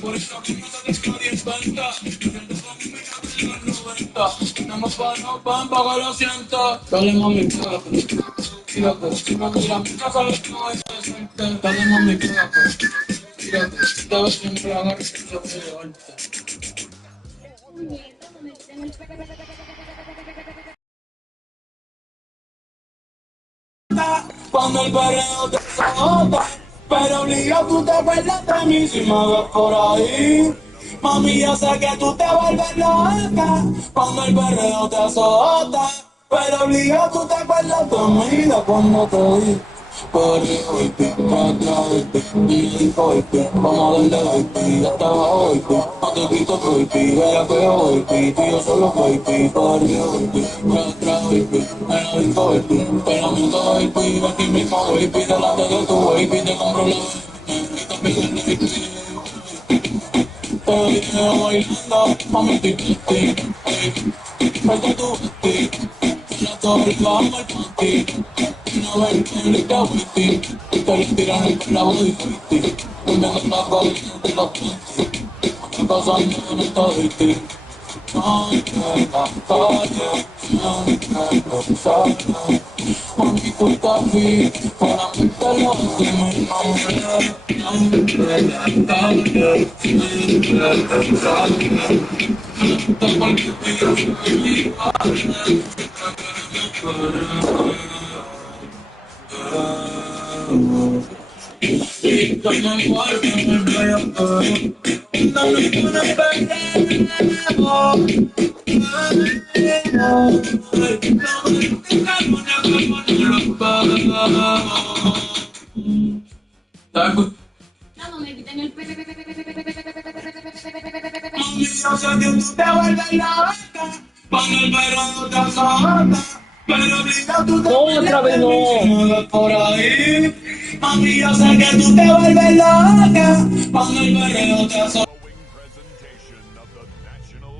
Por eso que no te nadie inventa. Los 90. Tenemos para no pan, para que lo sienta. Dale mami, pégate. Tírate. Si me mira mi casa, lo que no es decente. Dale mami, pégate. Tírate. Te ves siempre agarrar y se puede llevarte. Cuando el perreo te azota, pero obligado tú te acuerdas de mí si me ves por ahí. Mami, yo sé que tú te vuelves loca cuando el perreo te azota, pero obligado tú te acuerdas de mí de cuando te vi. Perreo, baby, atrás, baby, y dijo, baby, vamos a darle, baby, ya está abajo, baby, no te quito, baby, vea feo, baby, tú y yo solo, baby, perreo, baby, atrás, baby, me lo dijo, baby, te la meto, baby, aquí mismo, baby, delante de tu baby, te compro la baby, y también la baby, te veo bailando, mami, tic, vete tu tic, la torre, vamos al panty. No ven que le da witty, te le tiran el clavo difícil. Y me deja corriendo los pinches. ¿Qué pasa en esta witty? Ay, que la calle, ay, que lo sabe. Mami, tú estás aquí, para meterlo de mi nombre. Ay, que la calle, ay, que lo sabe. Te volví a y como igual que me veo, no me pone pendejo. No, me quitan el pelo. Mami, yo sé que tú te vuelves loca cuando el perro te azota, pero obligado tú te Otra vez no. por ahí. Mami, yo sé que tú te vuelves loca cuando el perreo te azota. Presentation of the National Football League.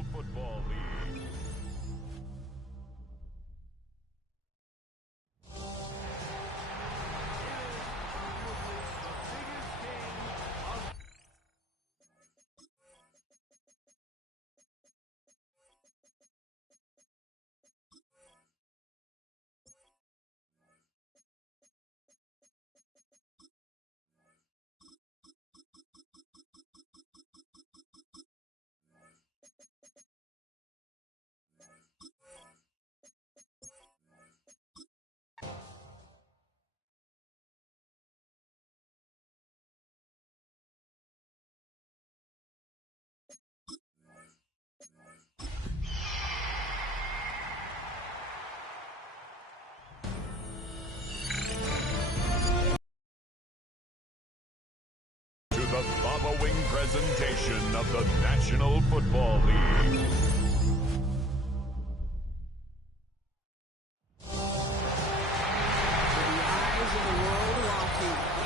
To the following presentation of the National Football League.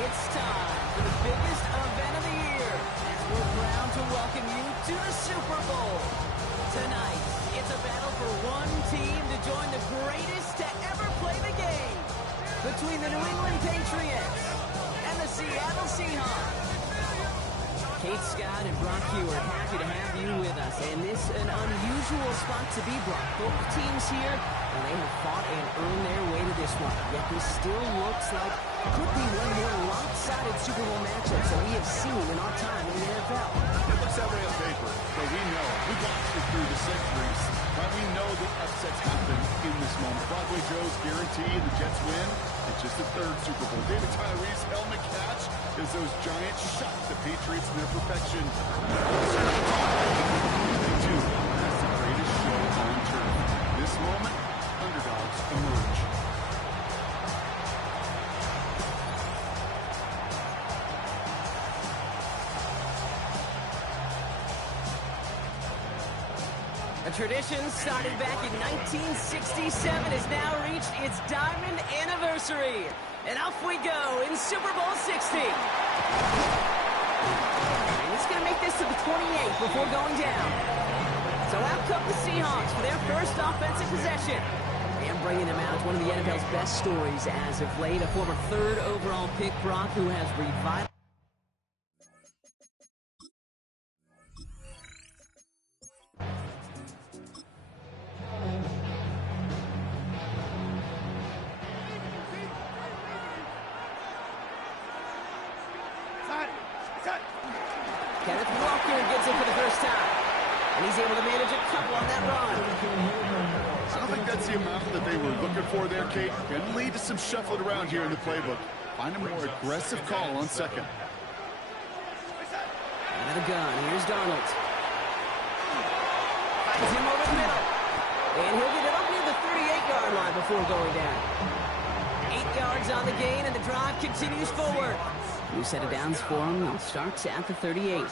It's time for the biggest event of the year as we're proud to welcome you to the Super Bowl. Tonight, it's a battle for one team to join the greatest to ever play the game between the New England Patriots and the Seattle Seahawks. Kate Scott and Brock Hewitt, happy to have you with us. And this is an unusual spot to be, Brock. Both teams here, and they have fought and earned their way to this one. Yet this still looks like it could be one more lopsided Super Bowl matchup that we have seen in our time in the NFL. It looks that way on paper, but we know, we've watched it through the centuries, but we know that upsets happen in this moment. Broadway Joe's guarantee the Jets win. It's just the third Super Bowl. David Tyree's helmet catch as those Giants shock the Patriots in their perfection. They do. That's the greatest show on turf. This moment, underdogs emerge. A tradition started back in 1967 has now reached its diamond anniversary. And off we go in Super Bowl 60. And it's going to make this to the 28th before going down. So out come the Seahawks for their first offensive possession. And bringing them out, one of the NFL's best stories as of late, a former third overall pick, Brock, who has revitalized Kenneth Walker gets it for the first time. And he's able to manage a couple on that run. I don't think that's the amount that they were looking for there, Kate. Can lead to some shuffling around here in the playbook. Find a more aggressive call on second. Out of the gun. Here's Darnold. Finds him over the middle. And he'll get it up near the 38-yard line before going down. 8 yards on the gain, and the drive continues forward. New set of downs for him. It starts at the 38.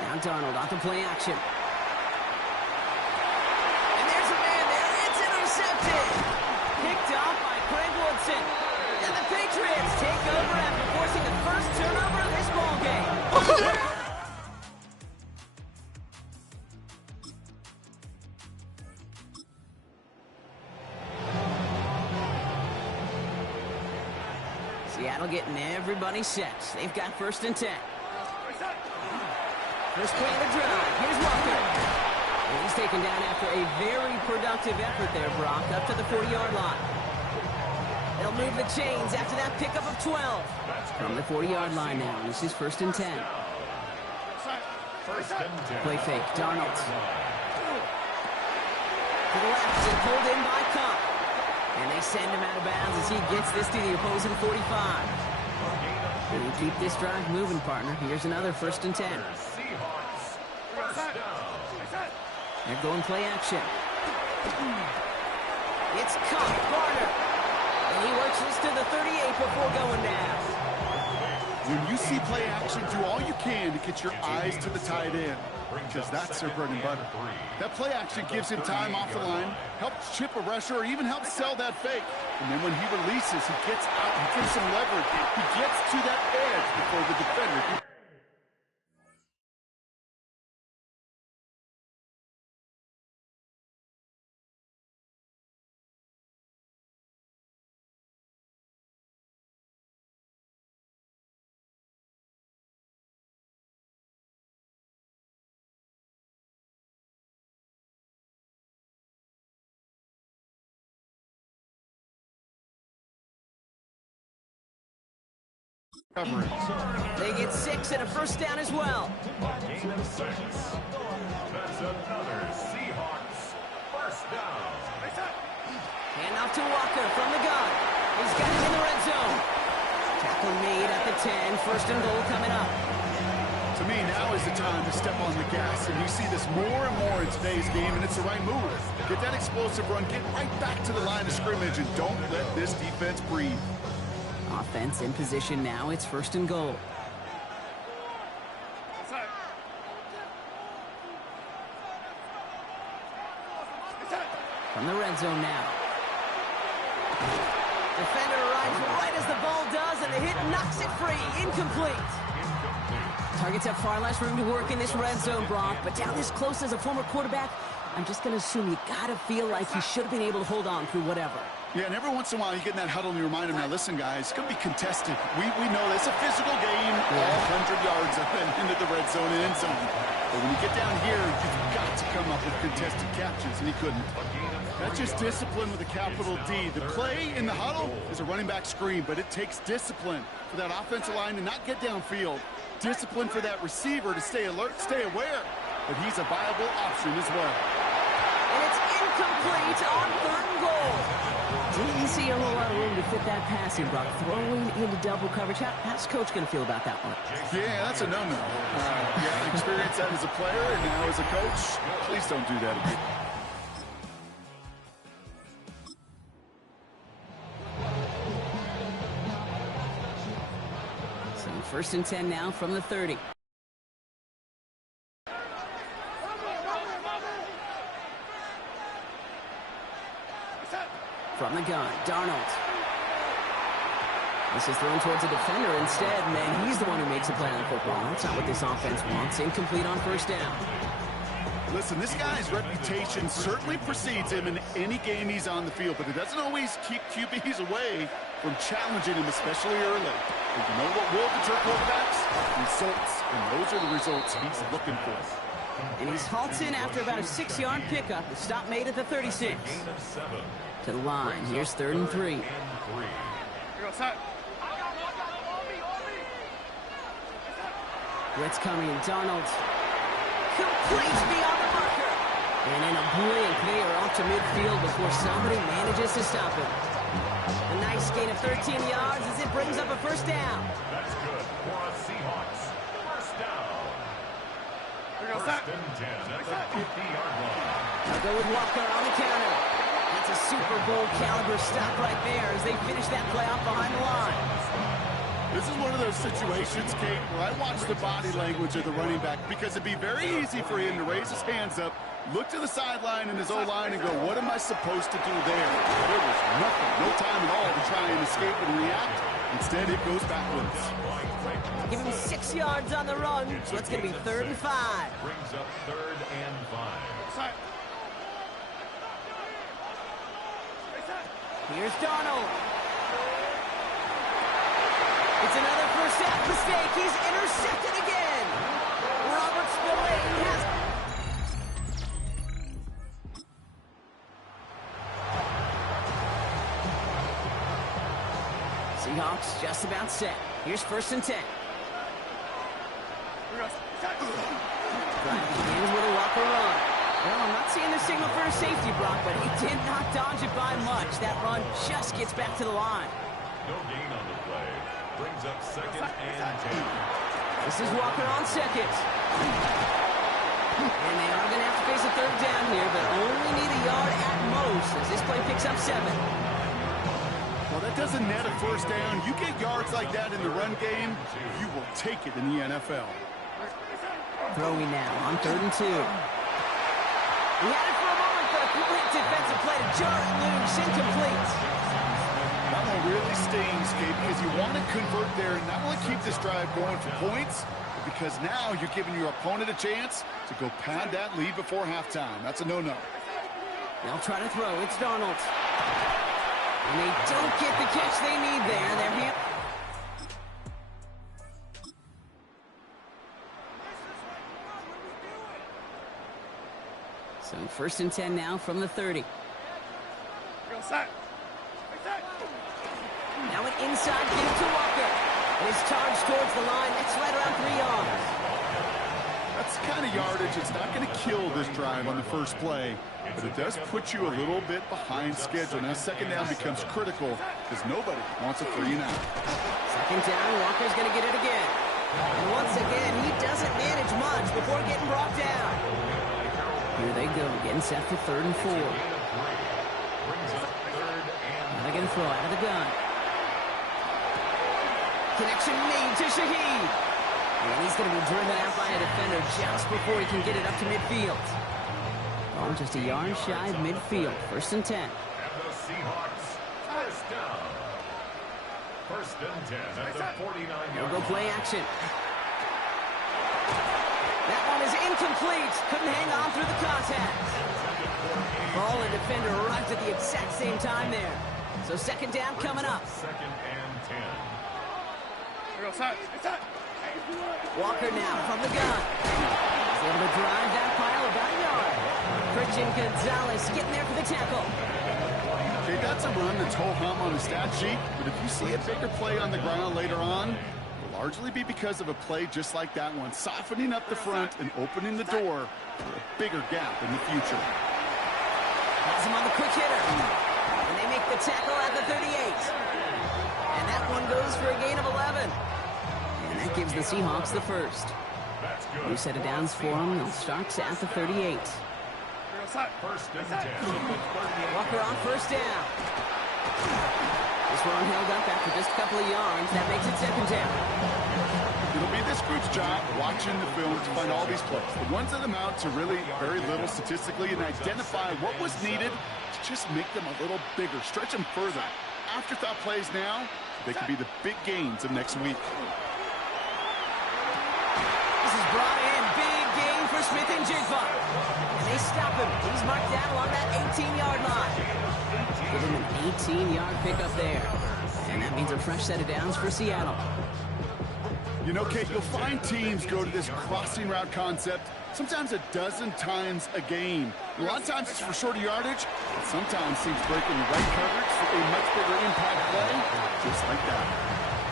Now Darnold off the play action. And there's a man there. It's intercepted. Picked off by Craig Woodson. And the Patriots take over after forcing the first turnover of this ballgame. Seattle getting everybody set. They've got 1st and 10. First play of the drive. Here's Walker. And he's taken down after a very productive effort there, Brock, up to the 40-yard line. They'll move the chains after that pickup of 12. From the 40-yard line now. This is 1st and 10. Play fake. Darnold. To the left and pulled in by Cup. And they send him out of bounds as he gets this to the opposing 45. And you keep this drive moving, partner. Here's another 1st and 10. They're going play action. It's Cup, Garner. And he works this to the 38 before going down. When you see play action, do all you can to get your eyes to the tight end, because that's their bread and butter. That play action gives him time off the line, helps chip a rusher, or even helps sell that fake. And then when he releases, he gets out, he gets some leverage. He gets to that edge before the defender. They get 6 and a 1st down as well. Gain of 6. That's another Seahawks 1st down. Hand off to Walker from the gun. He's got it in the red zone. Tackle made at the 10. 1st and goal coming up. To me, now is the time to step on the gas, and you see this more and more in today's game, and it's the right move. Get that explosive run, get right back to the line of scrimmage, and don't let this defense breathe. Offense in position now. It's 1st and goal. From the red zone now. Defender arrives right as the ball does, and the hit knocks it free. Incomplete. Targets have far less room to work in this red zone, Brock, but down this close as a former quarterback, I'm just going to assume you got to feel like he should have been able to hold on through whatever. Yeah, and every once in a while you get in that huddle and you remind him, now listen, guys, it's going to be contested. We know it's a physical game, all 100 yards up and into the red zone and end zone. But when you get down here, you've got to come up with contested catches, and he couldn't. That's just discipline with a capital D. The play in the huddle is a running back screen, but it takes discipline for that offensive line to not get downfield. Discipline for that receiver to stay alert, stay aware that he's a viable option as well. And it's incomplete on 3rd and goal. Didn't see a whole lot of room to fit that passing, Brock. Throwing into double coverage. How's Coach going to feel about that one? Yeah, that's a no-no. Yeah, I experienced that as a player and now as a coach. Please don't do that again. So 1st and 10 now from the 30. From the gun, Darnold. This is thrown towards a defender instead, and then he's the one who makes a play on the football. That's not what this offense wants. Incomplete on 1st down. Listen, this guy's reputation certainly precedes him in any game he's on the field, but it doesn't always keep QBs away from challenging him, especially early. But you know what will deter quarterbacks? Results, and those are the results he's looking for. And he's halted after about a 6-yard pickup. The stop made at the 36. Gain of 7. to the line. Here's 3rd and 3. Blitz coming. Darnold completes beyond the marker. And in a blink, they are off to midfield before somebody manages to stop him. A nice gain of 13 yards as it brings up a 1st down. That's good for a Seahawks. First down. First and 10 at the 50-yard line. They'll go with Walker on the counter. That's a Super Bowl caliber stop right there as they finish that play off behind the line. This is one of those situations, Kate, where I watch the body language of the running back because it'd be very easy for him to raise his hands up, look to the sideline in his O-line and go, what am I supposed to do there? There was nothing, no time at all to try and escape and react. Instead, it goes backwards. Give him 6 yards on the run, so it's going to be 3rd and 5. Brings up 3rd and 5. Here's Darnold. It's another first half mistake. He's intercepted again. Robert Spillane has... Seahawks just about set. Here's 1st and 10. Drive begins with a Walker run. Well, I'm not seeing the signal for a safety, Brock, but he did not dodge it by much. That run just gets back to the line. No gain on the play. Brings up 2nd and 10. This is Walker on 2nd. And they are going to have to face a 3rd down here, but only need a yard at most as this play picks up 7. Well, that doesn't net a 1st down. You get yards like that in the run game, you will take it in the NFL. Throwing now on 3rd and 2. He had it for a moment, but a quick defensive play to jar it loose, incomplete. That one really stings, Kate, because you want to convert there and not only keep this drive going for points, but because now you're giving your opponent a chance to go pad that lead before halftime. That's a no-no. They'll try to throw. It's Darnold. And they don't get the catch they need there. They're here. So 1st and 10 now from the 30. Now an inside give to Walker. And his charge towards the line. That's right around 3 yards. That's the kind of yardage that's not going to kill this drive on the first play, but it does put you a little bit behind schedule. Now 2nd down becomes critical because nobody wants a 3 and out. 2nd down, Walker's going to get it again. And once again, he doesn't manage much before getting brought down. Here they go, getting set for 3rd and 4. Now they're going to throw out of the gun. Connection made to Shaheed. And he's going to be driven out by a defender just before he can get it up to midfield. Oh, just a yard shy of midfield. 1st and 10. And the Seahawks, 1st down. 1st and 10 at the 49-yard They'll go line. play action. That one is incomplete. Couldn't hang on through the contact. Ball and defender arrived at the exact same time there. So 2nd down coming up. 2nd and 10. Walker now from the gun. He's able to drive that pile about a yard. Christian Gonzalez getting there for the tackle. Okay, that's a run that's ho-hum on the stat sheet, but if you see a bigger play on the ground later on, it'll largely be because of a play just like that one, softening up the front and opening the door for a bigger gap in the future. Has him on the quick hitter. And they make the tackle at the 38. And that one goes for a gain of 11. And that gives the Seahawks the 1st. That's good. New set of downs for them. They'll start at the 38. 1st and 10 at the 38. Walker on 1st down. This one held up after just a couple of yards. That makes it 2nd down. It'll be this group's job watching the film to find all these plays. The ones that amount to really very little statistically and identify what was needed to just make them a little bigger, stretch them further. Afterthought plays now, they could be the big gains of next week. This is brought in. Big gain for Smith and Jigba. And they stop him. He's marked down along that 18-yard line. Give him an 18-yard pickup there. And that means a fresh set of downs for Seattle. You know, Kate, you'll find teams go to this crossing route concept sometimes a dozen times a game. A lot of times it's for shorter yardage, but sometimes seems breaking the right coverage for a much bigger impact play, just like that.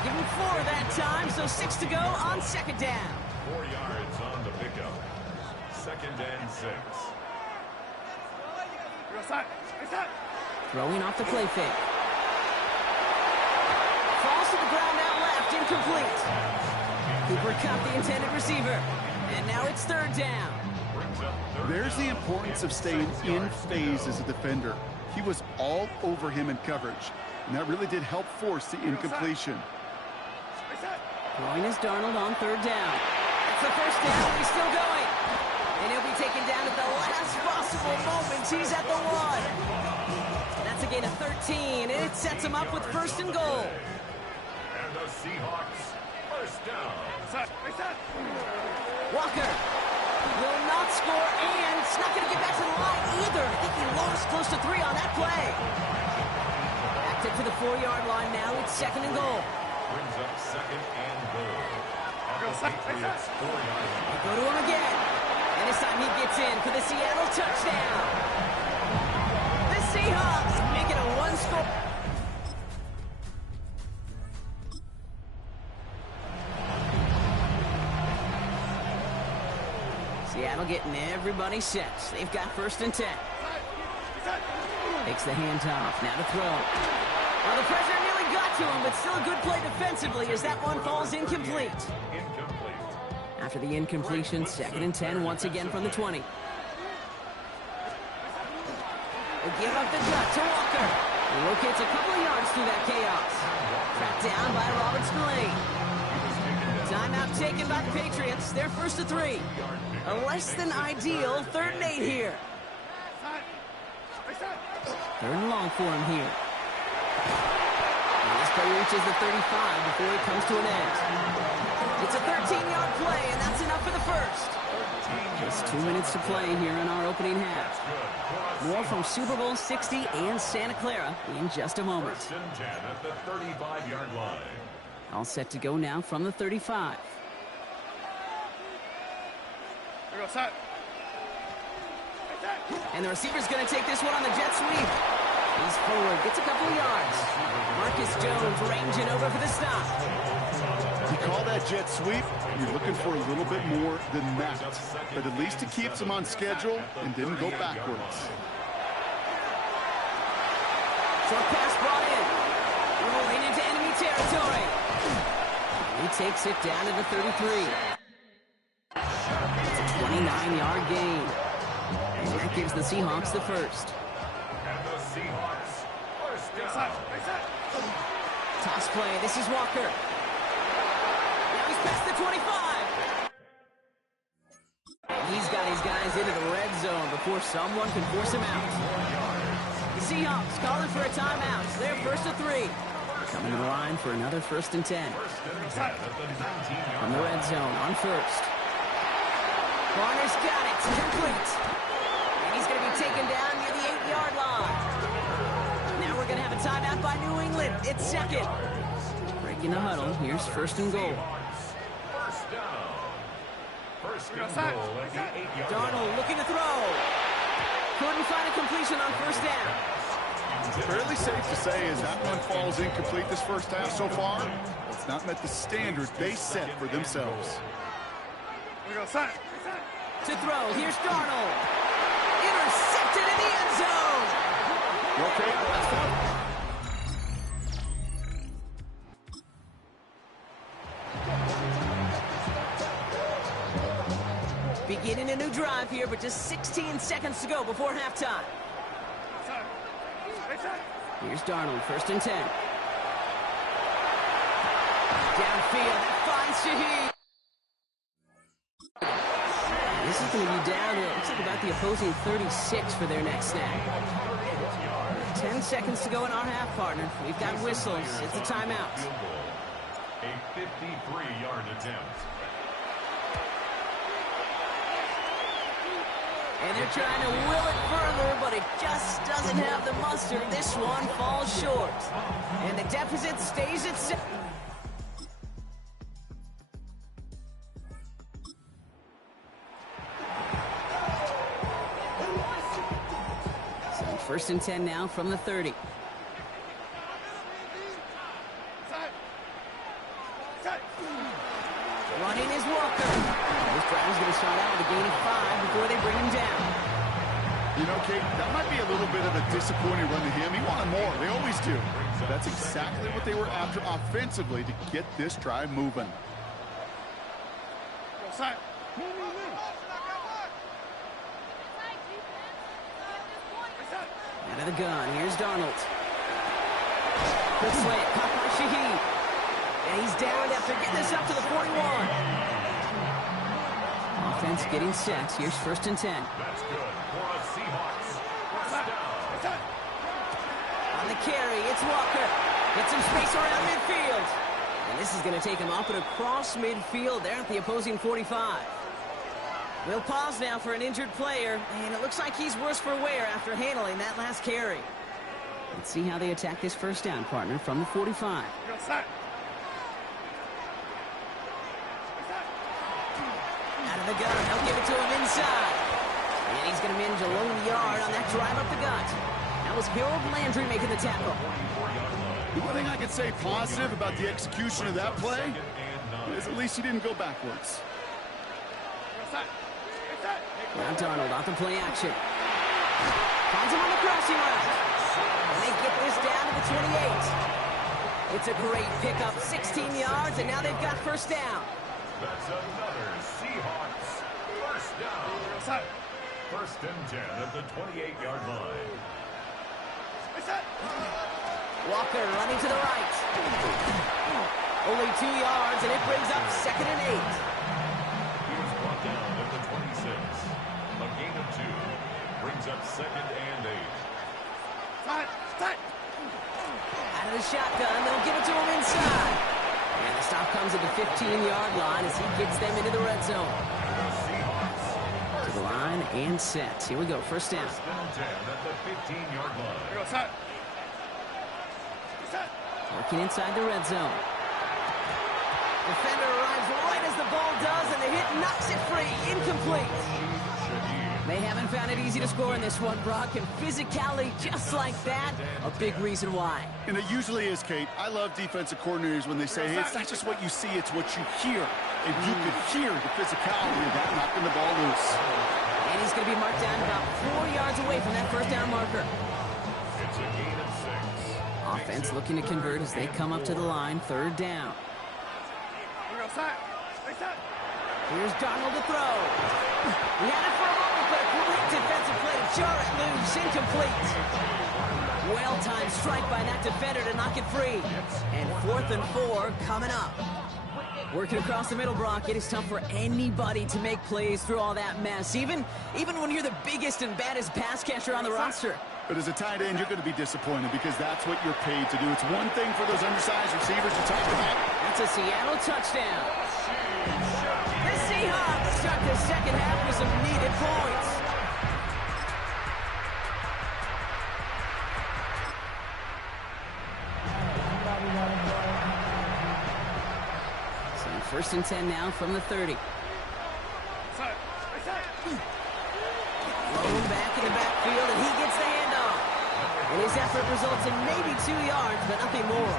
Give him 4 that time, so 6 to go on second down. 4 yards on the pickup. Second and 6. Throwing off the play fake. Falls to the ground out left, incomplete. Cooper Kupp, the intended receiver. And now it's third down. There's the importance of staying in phase as a defender. He was all over him in coverage, and that really did help force the incompletion. Throwing is Darnold on third down. That's the first down, he's still going. And he'll be taken down at the last possible moment. He's at the 1. That's a gain of 13, and it sets him up with first and goal. And the Seahawks, first down. Walker will not score, and it's not going to get back to the line either. I think he lost close to 3 on that play. Backed up to the 4-yard line now. It's second and goal. Brings up second and goal. At the Patriots 4-yard line. They go to him again. And this time he gets in for the Seattle touchdown. The Seahawks make it a 1-score. Seattle getting everybody set. They've got first and 10. Takes the handoff. Now to throw. Well, the pressure nearly got to him, but still a good play defensively as that one falls incomplete. Incomplete. After the incompletion, second and 10 once again from the 20. They give up the gut to Walker. He locates a couple of yards through that chaos. Tracked down by Robert Spillane. Timeout taken by the Patriots. They're first to 3. A less than ideal 3rd and 8 here. 3rd and long for him here. And this play reaches the 35 before it comes to an end. It's a 13-yard play, and that's enough for the first. Just 2 minutes to play here in our opening half. More from Super Bowl 60 and Santa Clara in just a moment. First and 10 at the 35-yard line. All set to go now from the 35. And the receiver's going to take this one on the jet sweep. He's forward, gets a couple of yards. Marcus Jones ranging over for the stop. You call that jet sweep, you're looking for a little bit more than that. But at least it keeps him on schedule and didn't go backwards. Short pass brought in. Rolling into enemy territory. He takes it down to the 33. It's a 29-yard gain. And that gives the Seahawks the first. And the Seahawks, first down. Toss play. This is Walker. Now he's past the 25. He's got his guys into the red zone before someone can force him out. The Seahawks calling for a timeout. They're first to 3. Coming to the line for another first and 10. From the red zone on first. Warner's got it. Complete. And he's going to be taken down near the 8-yard line. Now we're going to have a timeout by New England. It's second. Breaking the huddle. Here's first and goal. First down. First and goal at the 8-yard line. Darnold looking to throw. Couldn't find a completion on first down. Fairly safe to say as that one falls incomplete this first half so far, it's not met the standard they set for themselves. To throw, here's Darnold. Intercepted in the end zone. Okay, that's one. Beginning a new drive here, but just 16 seconds to go before halftime. Here's Darnold, first and 10. Downfield, finds Shaheed. This is going to be down, it looks like about the opposing 36 for their next snap. 10 seconds to go in our half, partner. We've got whistles. It's a timeout. A 53-yard attempt. And they're trying to will it further, but it just doesn't have the muster. This one falls short. And the deficit stays at 6. First and 10 now from the 30. Running is Walker. This drive is going to start out with a gain of 5 before they bring him down. You know, Kate, that might be a little bit of a disappointing run to him. He wanted more. They always do. That's exactly what they were after offensively to get this drive moving. Out of the gun, here's Darnold. Quick slant, caught by Shaheed. And he's down after getting this up to the 41. Offense getting set. Here's first and 10. That's good for a Seahawks. First down. On the carry, it's Walker. Gets some space around midfield. And this is going to take him up and across midfield there at the opposing 45. We'll pause now for an injured player, and it looks like he's worse for wear after handling that last carry. Let's see how they attack this first down, partner, from the 45. Out of the gun, they'll give it to him inside. And he's going to manage a lone yard on that drive up the gut. That was Harold Landry making the tackle. The one thing I could say positive about the execution of that play is at least he didn't go backwards. Now Darnold off the play action. Finds him on the crossing route. And they get this down to the 28. It's a great pickup, 16 yards, and now they've got first down. That's another Seahawks first down. First and 10 at the 28-yard line. Walker running to the right. Only 2 yards, and it brings up second and 8. He was brought down at the 26. A gain of 2 brings up second and 8. Out of the shotgun, they'll give it to him inside. And the stop comes at the 15-yard line as he gets them into the red zone. The Seahawks To the line and set. Here we go, first down. first and 10 at the 15-yard line. Working inside the red zone. Defender arrives right as the ball does, and the hit knocks it free. Incomplete. They haven't found it easy to score in this one, Brock, and physicality just like that, a big reason why. And it usually is, Kate. I love defensive coordinators when they say, hey, it's not just what you see, it's what you hear. And you could hear the physicality of that knocking the ball loose. And he's going to be marked down about 4 yards away from that first down marker. It's a gain of 6. Offense looking to convert as they come up to the line, third down. Here's Darnold to throw. He had it for a moment, but a great defensive play to jar it loose, incomplete. Well-timed strike by that defender to knock it free. And 4th and 4 coming up. Working across the middle, Brock, it is tough for anybody to make plays through all that mess, even when you're the biggest and baddest pass catcher on the roster. But as a tight end, you're going to be disappointed because that's what you're paid to do. It's one thing for those undersized receivers you talked about. That's a Seattle touchdown. The Seahawks start the second half with some needed points. So first and 10 now from the 30. Thrown back in the backfield, and he gets the handoff. And his effort results in maybe 2 yards, but nothing more.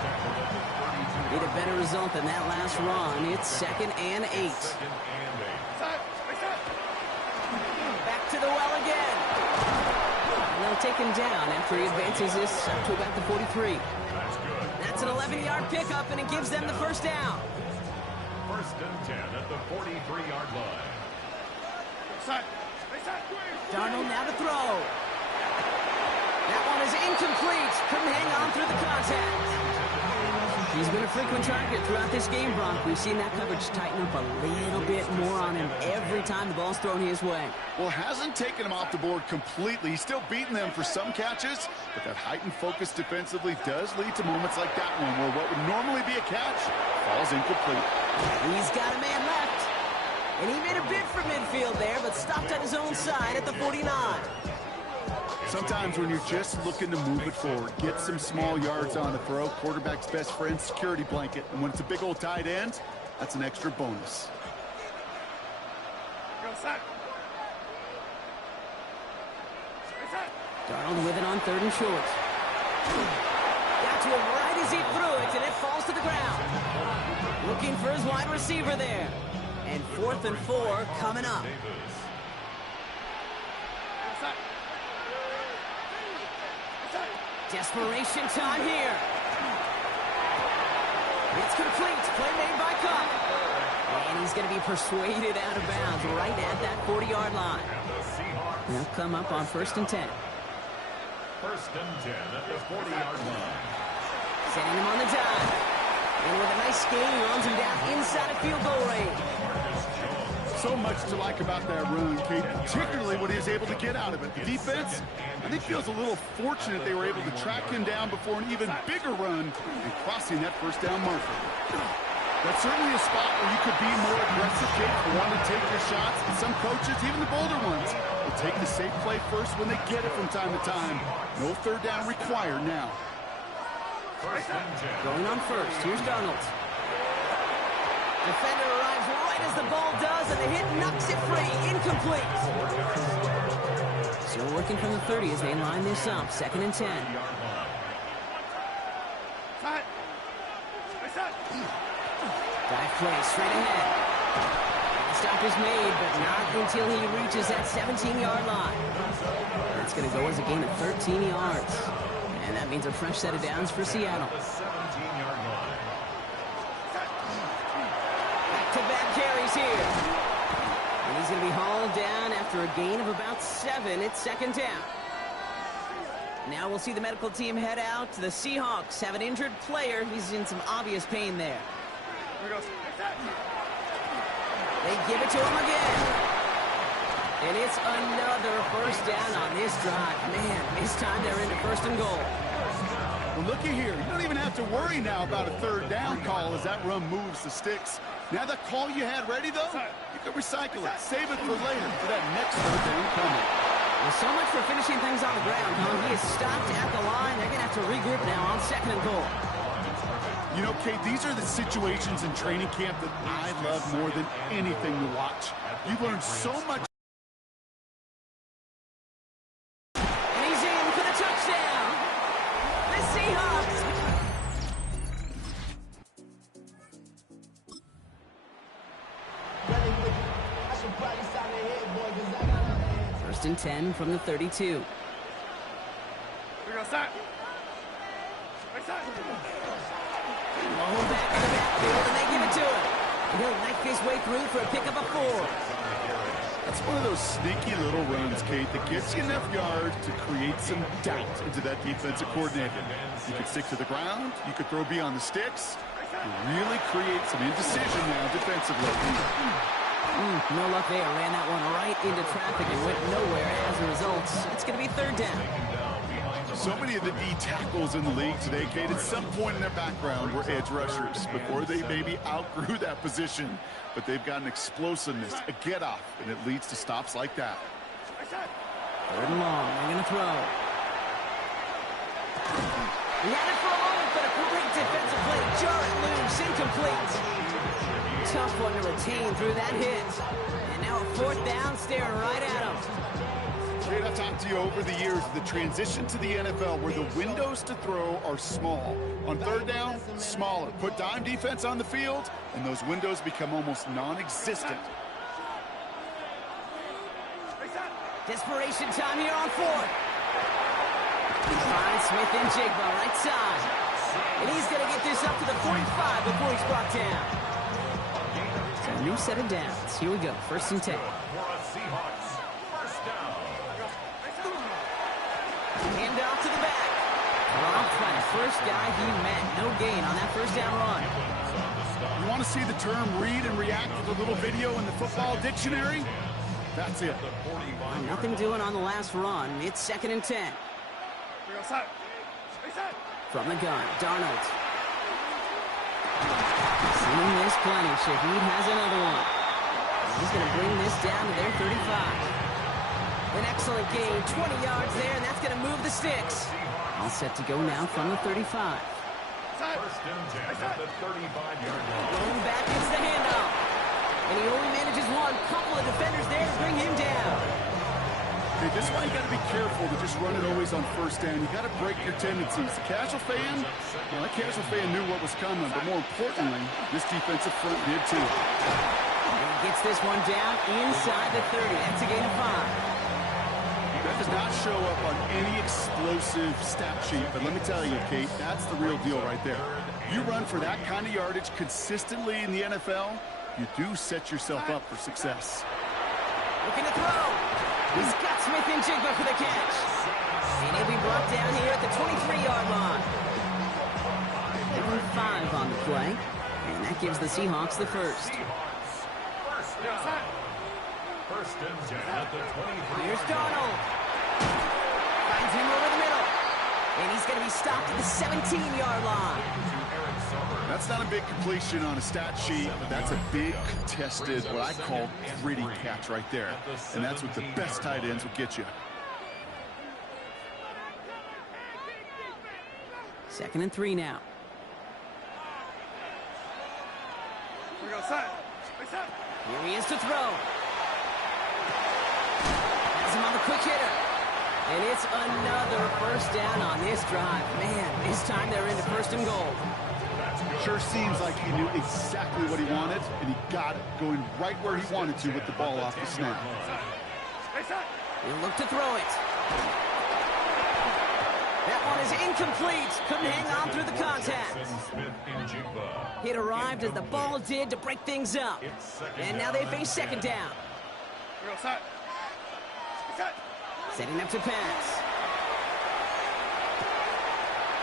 Need a better result than that last run. It's second and 8. Back to the well again. And they'll take him down after he advances this up to about the 43. That's an 11-yard pickup, and it gives them the first down. First and 10 at the 43-yard line. Darnold now to throw. That one is incomplete. Couldn't hang on through the contact. He's been a frequent target throughout this game, Brock. We've seen that coverage tighten up a little bit more on him every time the ball's thrown his way. Well, hasn't taken him off the board completely. He's still beating them for some catches, but that heightened focus defensively does lead to moments like that one where what would normally be a catch falls incomplete. He's got a man left. And he made a bid for midfield there, but stopped at his own side at the 49. Sometimes when you're just looking to move it forward, get some small yards on the throw, quarterback's best friend, security blanket. And when it's a big old tight end, that's an extra bonus. Darnold with it on 3rd and short. Got to him right as he threw it, and it falls to the ground. Looking for his wide receiver there. And 4th and 4 coming up. Desperation time here. It's complete. Play made by Cup. And he's going to be persuaded out of bounds right at that 40-yard line. They'll come up on 1st and 10. 1st and 10 at the 40-yard line. Setting him on the dive. And with a nice gain, he runs him down inside of field goal range. So much to like about that run, Kate, particularly what he was able to get out of it. The defense, I think, feels a little fortunate they were able to track him down before an even bigger run and crossing that 1st down marker. That's certainly a spot where you could be more aggressive, Kate, want to take your shots. And some coaches, even the bolder ones, will take the safe play first when they get it from time to time. No 3rd down required now. Going on 1st, here's Darnold. Defender arrives right as the ball does, and the hit knocks it free. Incomplete. Still working from the 30 as they line this up. 2nd and 10. Dive play straight ahead. Stop is made, but not until he reaches that 17-yard line. That's going to go as a gain of 13 yards. And that means a fresh set of downs for Seattle. Back-to-back carries here. And he's going to be hauled down after a gain of about 7. It's 2nd down. Now we'll see the medical team head out. The Seahawks have an injured player. He's in some obvious pain there. They give it to him again. And it's another 1st down on this drive. Man, this time they're into 1st and goal. Well, looky here. You don't even have to worry now about a 3rd down call as that run moves the sticks. Now that call you had ready, though, you can recycle it. Save it for later for that next 3rd down coming. Well, so much for finishing things on the ground, huh? He is stopped at the line. They're going to have to regroup now on 2nd and goal. You know, Kate, these are the situations in training camp that I love more than anything to watch. You learn so much. And he's in for the touchdown. The Seahawks. 1st and 10 from the 32. Low back to the backfield, and they give it to him. And he'll knife his way through for a pickup of 4. That's one of those sneaky little runs, Kate, that gets you enough yards to create some doubt into that defensive coordinator. You could stick to the ground, you could throw beyond the sticks, and really create some indecision now defensively. No luck there. Ran that one right into traffic and went nowhere as a result. It's going to be 3rd down. So many of the D tackles in the league today, Kate, at some point in their background were edge rushers before they maybe outgrew that position. But they've got an explosiveness, a get-off, and it leads to stops like that. 3rd and long. They're going to throw. He had it for a moment, but a great defensive play. Jar it loose, incomplete. Tough one to retain through that hit. And now a 4th down, staring right at him. Kate, I've talked to you over the years, the transition to the NFL where the windows to throw are small. On 3rd down, smaller. Put dime defense on the field, and those windows become almost non-existent. Desperation time here on 4th. He finds Smith and Jigba right side. And he's going to get this up to the 45 before he's brought down. So a new set of downs. Here we go. 1st and 10. Hand off to the back. Dropped by the first guy he met. No gain on that 1st down run. You want to see the term read and react with a little video in the football dictionary? That's it. Nothing doing on the last run. It's 2nd and 10. From the gun, Darnold. Seen this plenty. Shaheed has another one. He's going to bring this down to their 35. An excellent gain, 20 yards there, and that's going to move the sticks. All set to go now from the 35. 1st and 10 at the 35-yard line. Going back, it's the handoff. And he only manages one. Couple of defenders there to bring him down. Okay, this is why you got to be careful to just run it always on first down. You got to break your tendencies. The casual fan, well, that casual fan knew what was coming, but more importantly, this defensive front did too. And he gets this one down inside the 30. That's a gain of 5. That does not show up on any explosive stat sheet, but let me tell you, Kate, that's the real deal right there. You run for that kind of yardage consistently in the NFL, you do set yourself up for success. Looking to throw. He's got Smith and Jigba for the catch. And he'll be brought down here at the 23-yard line. 5 on the play. And that gives the Seahawks the first. First and 10 at the 23. Here's Darnold. Finds him over the middle. And he's going to be stopped at the 17-yard line. That's not a big completion on a stat sheet, but that's a big contested, what I call gritty catch right there. And that's what the best tight ends will get you. 2nd and 3 now. Here he is to throw. Has him on the quick hitter. And it's another first down on this drive. Man, this time they're into 1st and goal. Sure seems like he knew exactly what he wanted, and he got it going right where he wanted to with the ball off the snap. He'll look to throw it. That one is incomplete. Couldn't hang on through the contact. It arrived as the ball did to break things up. And now they face 2nd down. Setting up to pass.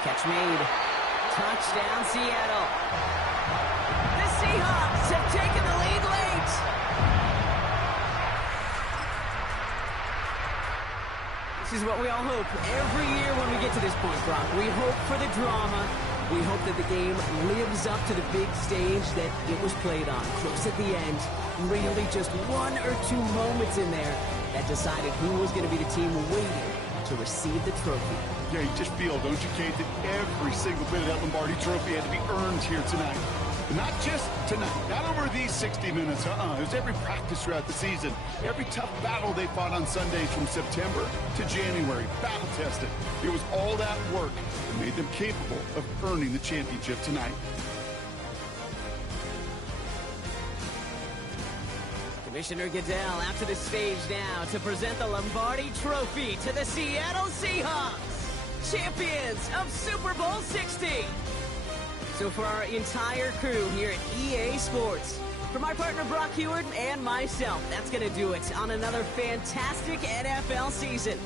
Catch made. Touchdown, Seattle. The Seahawks have taken the lead late. This is what we all hope every year when we get to this point, Brock. We hope for the drama. We hope that the game lives up to the big stage that it was played on. Close at the end. Really just 1 or 2 moments in there that decided who was going to be the team waiting to receive the trophy. Yeah, you just feel, don't you, Kate, that every single bit of that Lombardi trophy had to be earned here tonight. Not just tonight, not over these 60 minutes, It was every practice throughout the season, every tough battle they fought on Sundays from September to January, battle-tested. It was all that work that made them capable of earning the championship tonight. Commissioner Goodell out to the stage now to present the Lombardi Trophy to the Seattle Seahawks, champions of Super Bowl 60. So for our entire crew here at EA Sports, for my partner Brock Heward and myself, that's going to do it on another fantastic NFL season.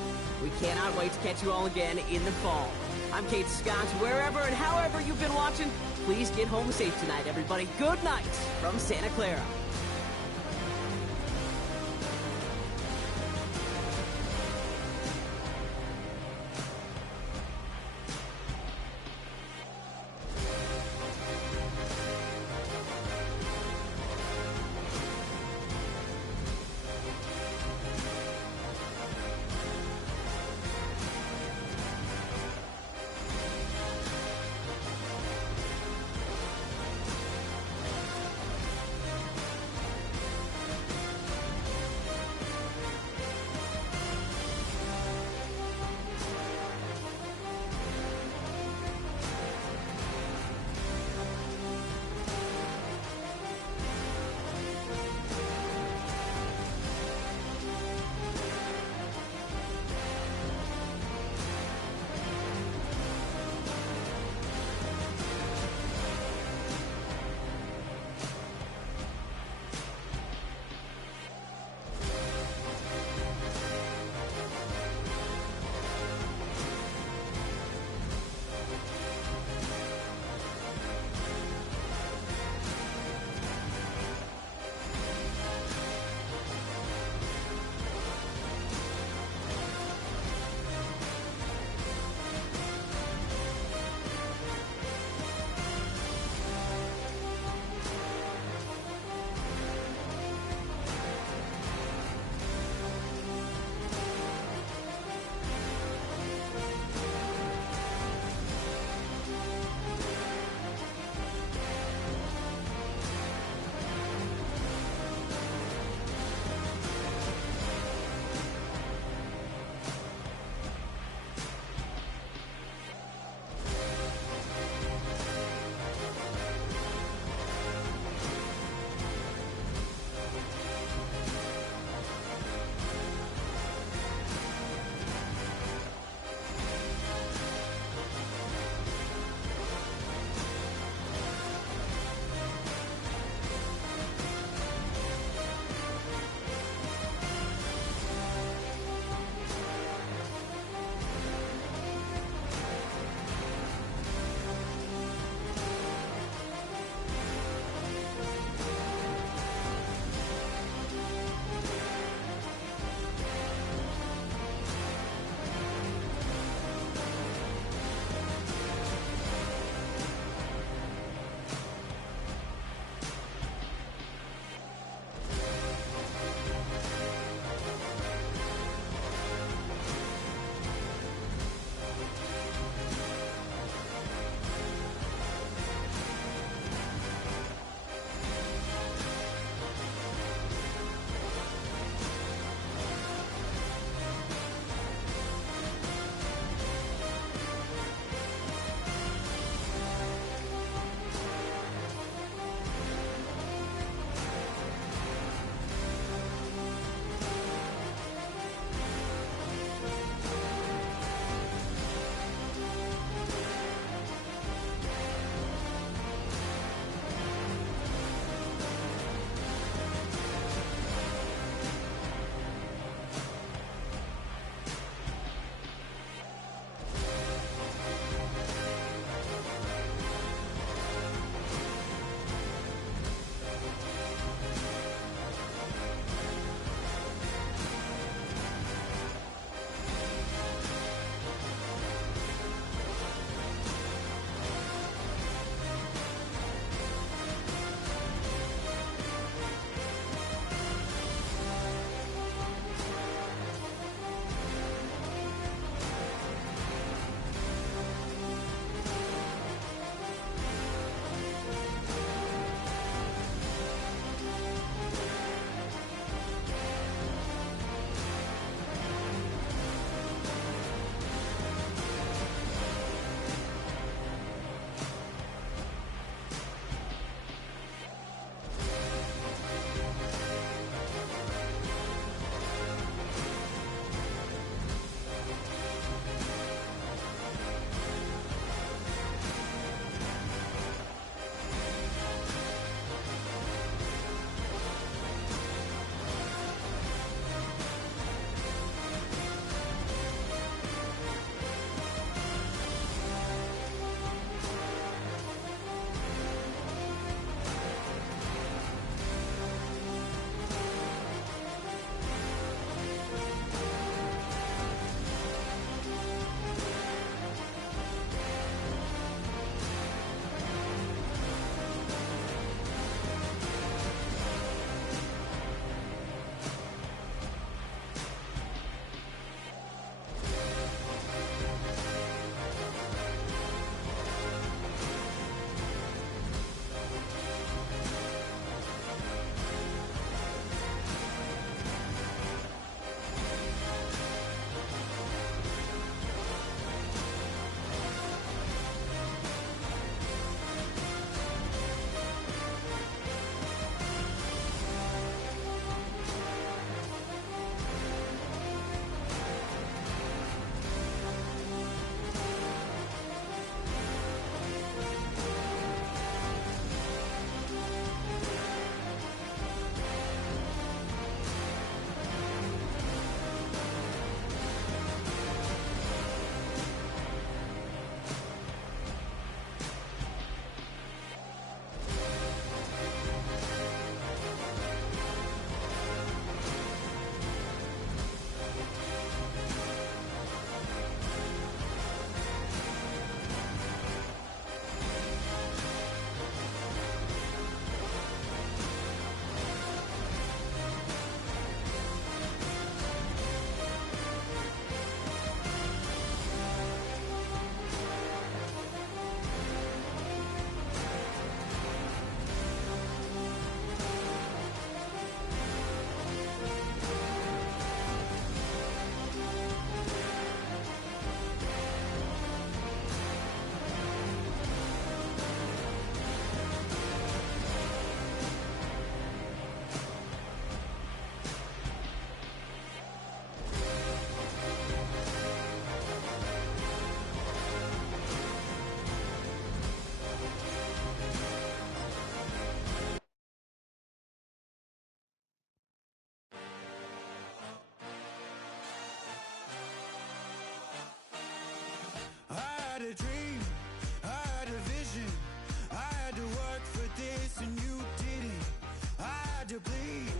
We cannot wait to catch you all again in the fall. I'm Kate Scott. Wherever and however you've been watching, please get home safe tonight, everybody. Good night from Santa Clara. tried to bleed,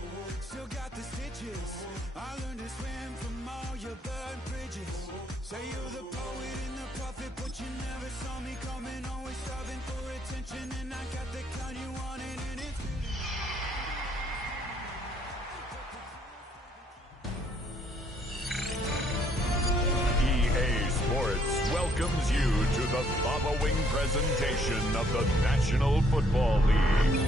still got the stitches. I learned to swim from all your burnt bridges. Say you're the poet and the prophet, but you never saw me coming. Always starving for attention, and I got the clown you wanted, and it's EA Sports welcomes you to the following presentation of the National Football League.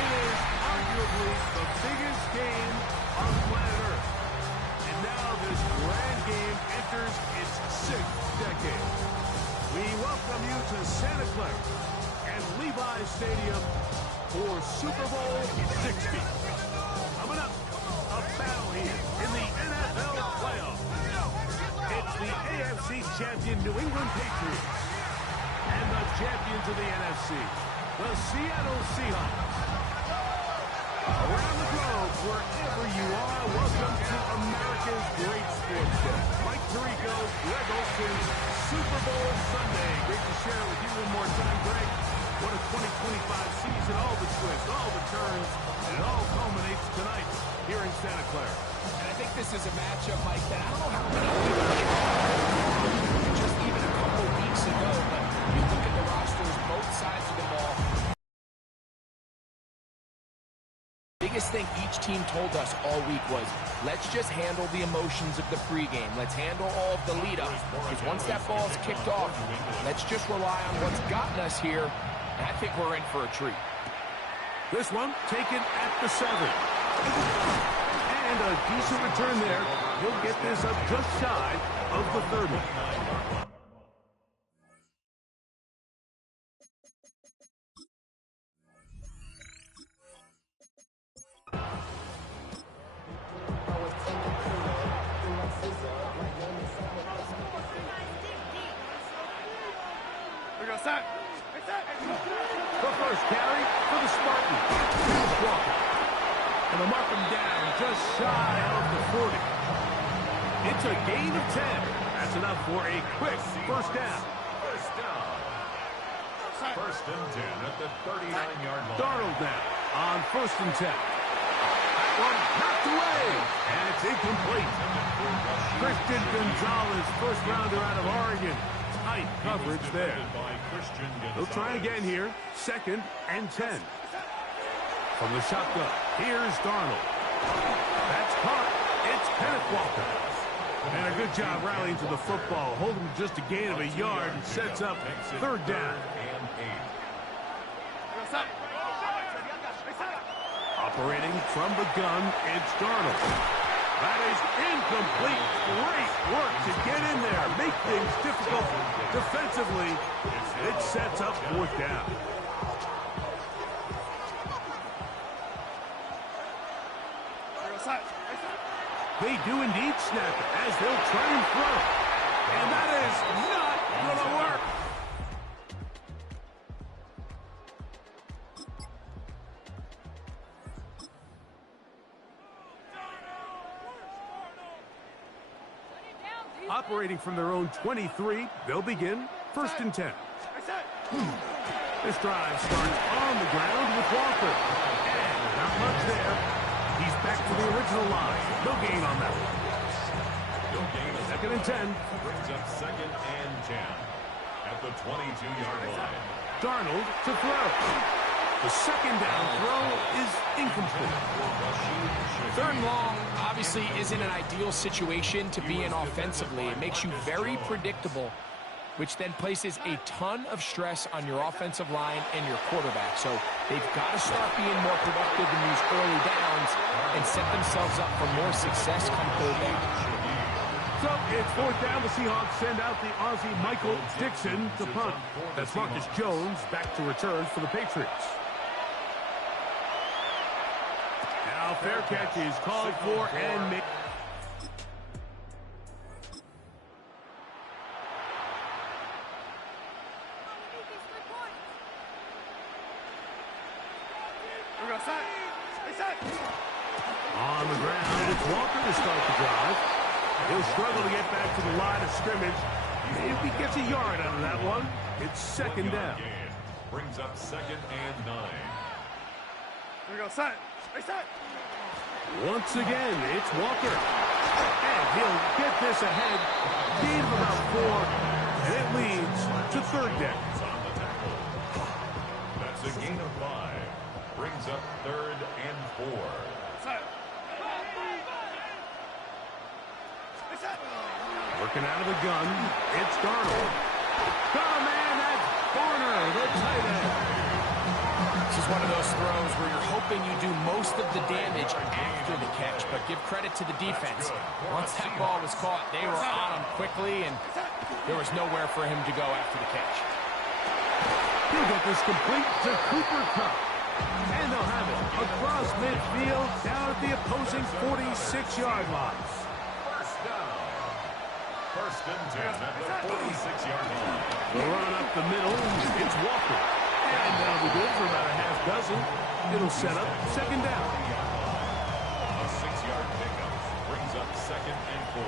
It is arguably the biggest game on planet Earth. And now this grand game enters its 6th decade. We welcome you to Santa Clara and Levi's Stadium for Super Bowl 60. Coming up, a battle here in the NFL playoffs. It's the AFC champion New England Patriots and the champions of the NFC, the Seattle Seahawks. Around the globe, wherever you are, welcome to America's great sports show. Mike Tirico, Greg Olson, Super Bowl Sunday. Great to share it with you one more time, Greg. What a 2025 season, all the twists, all the turns, and it all culminates tonight here in Santa Clara. And I think this is a matchup, Mike, that I don't know how many people can just even a couple weeks ago, but you look at the rosters, both sides of the ball. Biggest thing each team told us all week was, let's just handle the emotions of the pregame. Let's handle all of the lead-up. Because once that ball's kicked off, let's just rely on what's gotten us here. And I think we're in for a treat. This one taken at the 7. And a decent return there. He'll get this up just shy of the 30. The first carry for the Spartans. Here's Walker. And they'll mark him down just shy of the 40. It's a gain of 10. That's enough for a quick first down. First and 10 at the 39-yard line. Darnold now on first and 10. That one knocked away. And it's incomplete. Christian Gonzalez, first rounder out of Oregon. Tight coverage there. They'll try again here. Second and 10. From the shotgun, here's Darnold. That's caught. It's Kenneth Walker. And a good job rallying to the football. Holding just a gain of a yard and sets up third down. Operating from the gun, it's Darnold. That is incomplete. Great work to get in there. Make things difficult defensively. It sets up fourth down. They do indeed snap it as they'll try and throw. And that is not going to work. Operating from their own 23, they'll begin first and 10. This drive starts on the ground with Walker. And not much there. He's back to the original line. No gain on that one. Second and 10. Brings up second and 10 at the 22-yard line. Darnold to throw. The second down throw is incomplete. Third and long obviously isn't an ideal situation to be in offensively. It makes you very predictable, which then places a ton of stress on your offensive line and your quarterback. So they've got to start being more productive in these early downs and set themselves up for more success come third down. So it's fourth down. The Seahawks send out the Aussie Michael Dixon to punt. That's Marcus Jones back to return for the Patriots. Now fair catch is called for and made. On the ground, it's Walker to start the drive. He'll struggle to get back to the line of scrimmage. If he gets a yard out of that one, it's second down. Brings up 2nd and 9. Here we go, set. Hey, set. Once again, it's Walker. And he'll get this ahead. Gain of about 4. And it leads to third down. On the tackle. That's a gain of 5. Brings up 3rd and 4. Set. Hey, set. Working out of the gun, it's Darnold. Got a man, that's Garner, the tight end. This is one of those throws where you're hoping you do most of the damage after the catch, but give credit to the defense. Once that ball was caught, they were on him quickly, and there was nowhere for him to go after the catch. He'll get this complete to Cooper Kupp. And they'll have it across midfield down at the opposing 46-yard line. First down. 1st and 10 at the 46-yard line. The run up the middle, it's Walker. And that'll be good for about a half dozen. It'll set up second down. A 6-yard pickup brings up 2nd and 4.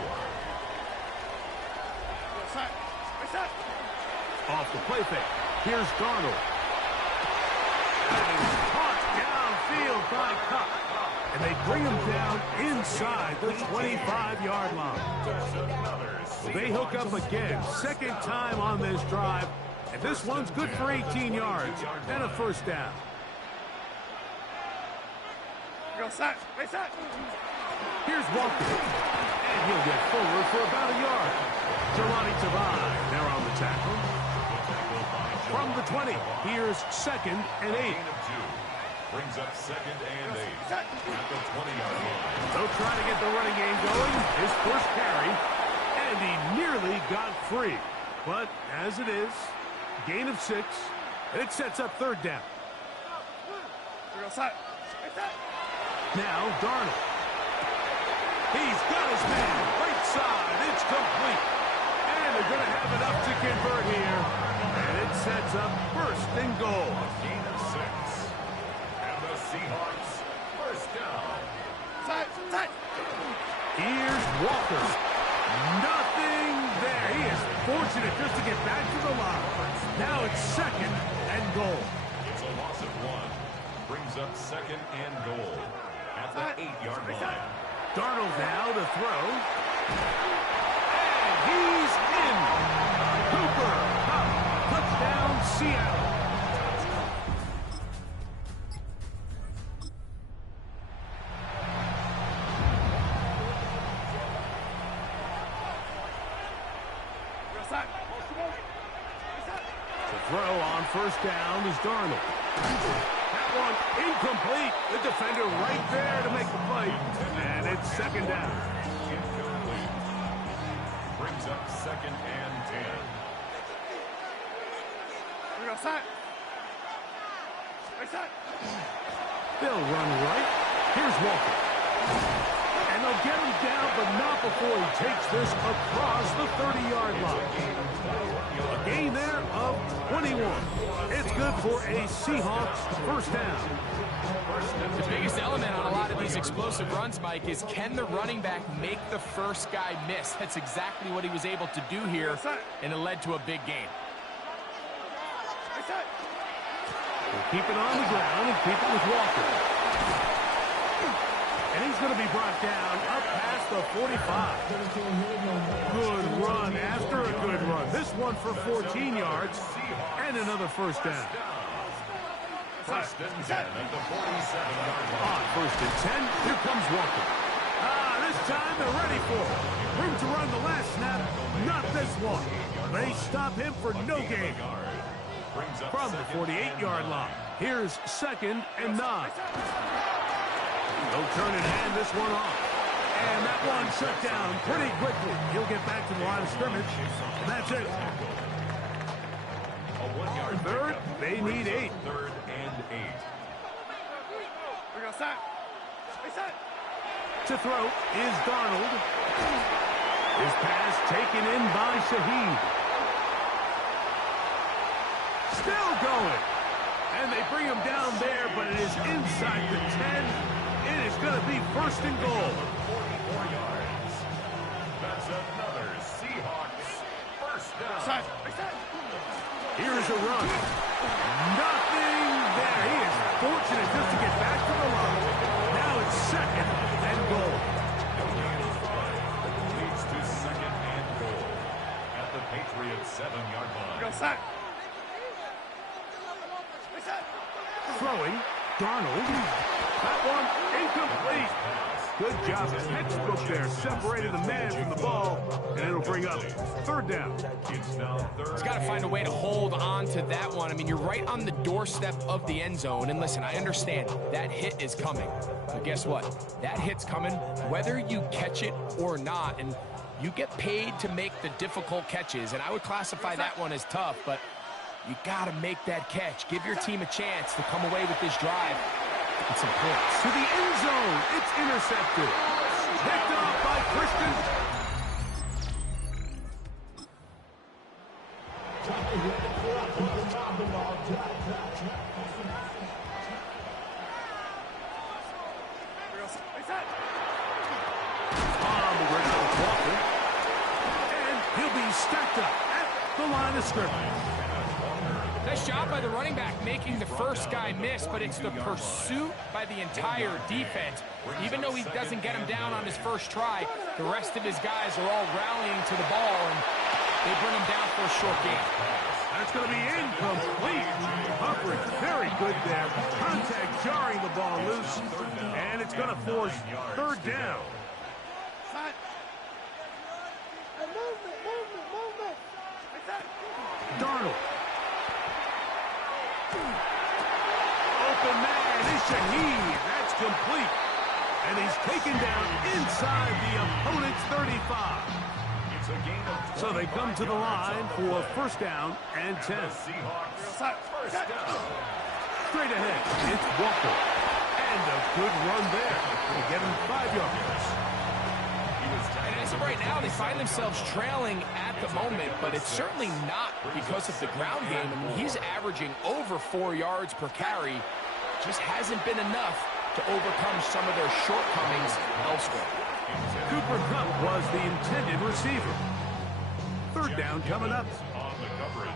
Set. Hey, set. Off the play fake. Here's Darnold. And he's caught downfield by Kupp. And they bring him down inside the 25-yard line. Well, they hook up again. Second time on this drive. And this one's good for 18 yards and a first down. Here we go, set. Hey, set. Here's Walker. And he'll get forward for about a yard. Jelani Tavai there on the tackle. From the 20, here's 2nd and 8. Gain of 2. Brings up 2nd and 8 at the 20-yard line. They'll try to get the running game going. His first carry. And he nearly got free. But as it is, gain of 6. And it sets up third down. Here we go, set. Hey, set. Now Darnold. He's got his man. Right side. It's complete. And they're going to have enough to convert here. And it sets up 1st and goal. Gain of 6. And the Seahawks first down. Set. Set. Here's Walker. Nothing there. He is fortunate just to get back to the line. Now it's 2nd and goal. It's a loss of 1. Brings up 2nd and goal at the 8-yard line. Darnold now to throw. And he's in. Cooper Kupp. Touchdown, Seattle. The throw on first down is Darnold. That one incomplete. The defender right there to make the play. And it's second down. Incomplete. Brings up 2nd and 10. Here we go, set. Hey, set. They'll run right. Here's Walker. And they'll get him down, but not before he takes this across the 30-yard line. A gain there of 21. It's good for a Seahawks first down. The biggest element on a lot of these explosive runs, Mike, is can the running back make the first guy miss? That's exactly what he was able to do here, and it led to a big gain. We'll keep it on the ground and keep it with Walker. And he's going to be brought down up past the 45. Good run after a good run. This one for 14 yards and another first down. First and 10 at the 47-yard line. On first and 10, here comes Walker. This time they're ready for it. Room to run the last snap, not this one. They stop him for no gain. From the 48-yard line, here's 2nd and 9. They'll turn and hand this one off. And that one shut down pretty quickly. He'll get back to the line of scrimmage. And that's it. A 1-yard Third, they need 8. 3rd and 8. We go, set. Hey, set. To throw is Darnold. His pass taken in by Shaheed. Still going. And they bring him down there, but it is inside the 10. It is going to be first and goal. 44 yards. That's another Seahawks first down. Here's a run. Nothing there. He is fortunate just to get back to the line. Now it's second and goal. Leads to second and goal at the Patriots 7-yard line. Throwing, Darnold. That one incomplete. Good job. Textbook there. Separated the man from the ball, and it'll bring up third down. It's now third. He's got to find a way to hold on to that one. I mean, you're right on the doorstep of the end zone. And listen, I understand that hit is coming. But guess what? That hit's coming whether you catch it or not. And you get paid to make the difficult catches. And I would classify that one as tough, but you got to make that catch. Give your team a chance to come away with this drive. It's some points. To the end zone. It's intercepted. Picked up by Christian. On the ground, Walker. And he'll be stacked up at the line of scrimmage. Nice job by the running back making the first guy miss, but it's the pursuit by the entire defense. Even though he doesn't get him down on his first try, the rest of his guys are all rallying to the ball, and they bring him down for a short game. That's going to be incomplete. Coverage very good there. Contact jarring the ball loose, and it's going to force third down. Darnold. Open man is Shaheed. That's complete. And he's taken down inside the opponent's 35. It's a game of So they come to the line for first down and 10. Seahawks. First down. Straight ahead, it's Walker. And a good run there to get him 5 yards. And as of right now, they find themselves trailing at the moment, but it's certainly not because of the ground game. I mean, he's averaging over 4 yards per carry. Just hasn't been enough to overcome some of their shortcomings elsewhere. Cooper Kupp was the intended receiver. Third down coming up. On the coverage.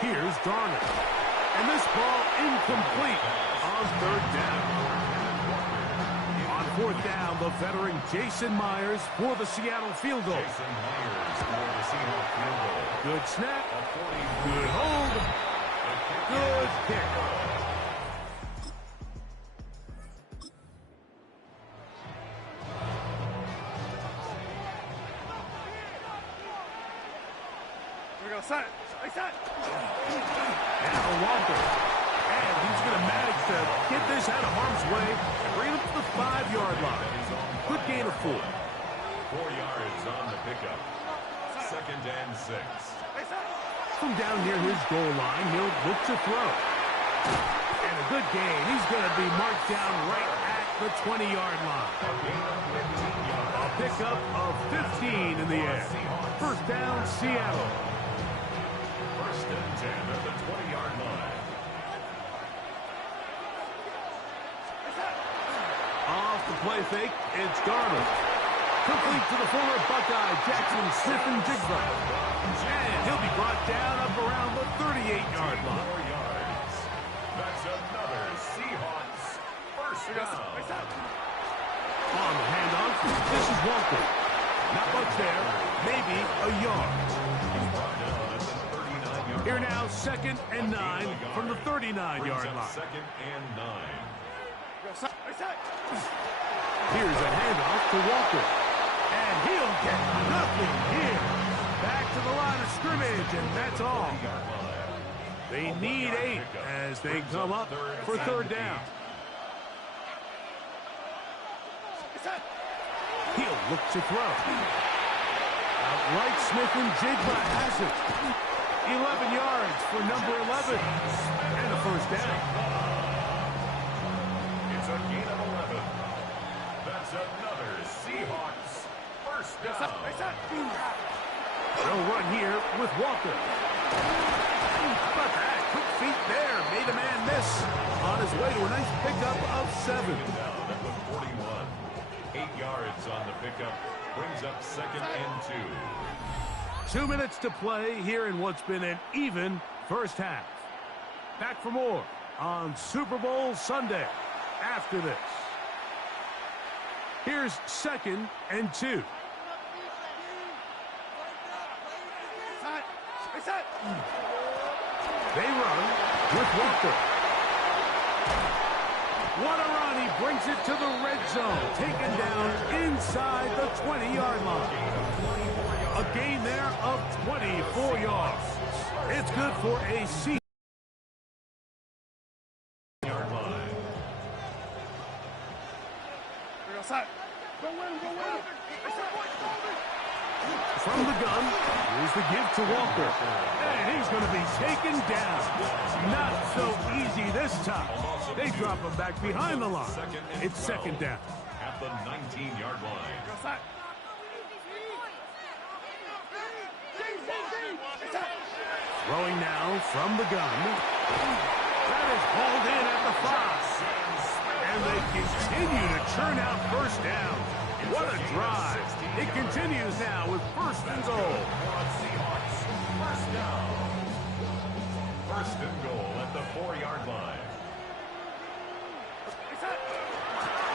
Here's Darnold. And this ball incomplete on third down. On fourth down, the veteran Jason Myers for the Seattle field goal. Jason Myers for the Seahawks field goal. Good snap. Good hold. Good kick. Now Walker. And he's going to manage to get this out of harm's way and bring him to the 5-yard line. Good gain of 4. 4 yards on the pickup. Second and 6. From down near his goal line, he'll look to throw. And a good gain. He's going to be marked down right at the 20-yard line. A pickup of 15 in the air. First down, Seattle. First and 10 at the 20-yard line. Off the play fake, it's Darnold. Complete to the former Buckeye, Jackson Smith-Njigba. And he'll be brought down up around the 38-yard line. 4 yards. That's another Seahawks first down. On the handoff, this is Walker. Not much there, maybe a yard. Here now, second and 9 from the 39-yard line. Second and 9. Here's a handoff to Walker. And he'll get nothing here. Back to the line of scrimmage, and that's all. They need 8 as they come up for third down. He'll look to throw. Outright Smith-Njigba has it. 11 yards for number 11. And a first down. It's a gain of 11. That's another Seahawks first down. They'll run here with Walker. How about that? Quick feet there. Made a man miss. On his way to a nice pickup of 7. Down at the 41. 8 yards on the pickup. Brings up 2nd and 2. 2 minutes to play here in what's been an even first half. Back for more on Super Bowl Sunday after this. Here's 2nd and 2. They run with Walker. What a run. He brings it to the red zone. Taken down inside the 20-yard line. A gain there of 24 yards. It's good for a Seahawks. From the gun, here's the give to Walker. And he's going to be taken down. Not so easy this time. They drop him back behind the line. It's 2nd down. At the 19-yard line. Throwing now from the gun. That is hauled in at the 5. And they continue to churn out first down. What a drive. It continues now with 1st and goal. First down. 1st and goal at the 4-yard line.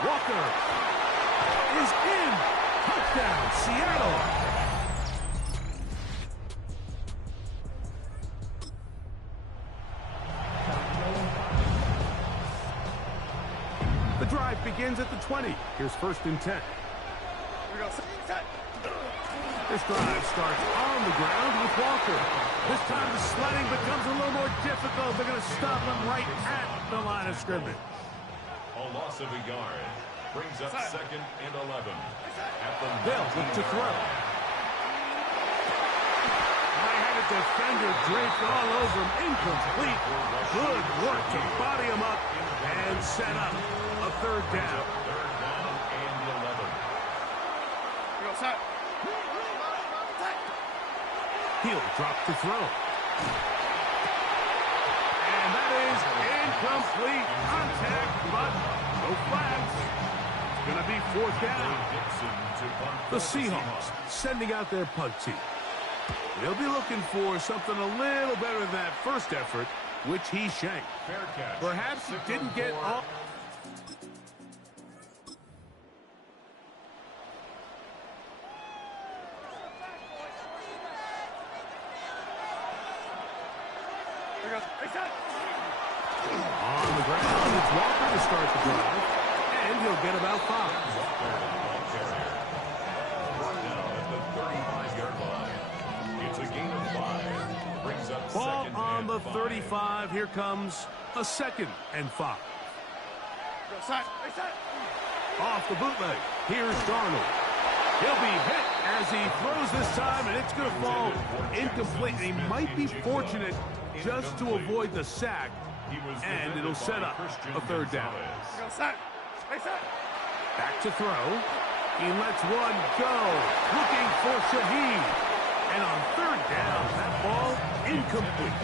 Walker is in. Touchdown, Seattle. The drive begins at the 20. Here's 1st and 10. This drive starts on the ground with Walker. This time the sledding becomes a little more difficult. They're going to stop him right at the line of scrimmage. A loss of a yard. Brings up 2nd and 11. At the They'll look to throw. I had a defender draped all over him. Incomplete. Good work to body him up and set up a 3rd down. 3rd down and 11. He'll drop to throw. And that is incomplete. Contact, but no flags. It's going to be 4th down. The Seahawks sending out their punt team. They'll be looking for something a little better than that first effort, which he shanked. Fair catch. Perhaps he didn't get all... On the ground, it's Walker to start the drive, and he'll get about 5. Now at the 35-yard line. It's a gain of 5. Brings up Ball 2nd on and the 5. 35. Here comes a 2nd and 5. Off the bootleg. Here's Darnold. He'll be hit as he throws this time, and it's going to fall incomplete. And he might be fortunate just to avoid the sack, and it'll set up a 3rd down. Back to throw. He lets one go. Looking for Shaheed. And on 3rd down, that ball incomplete.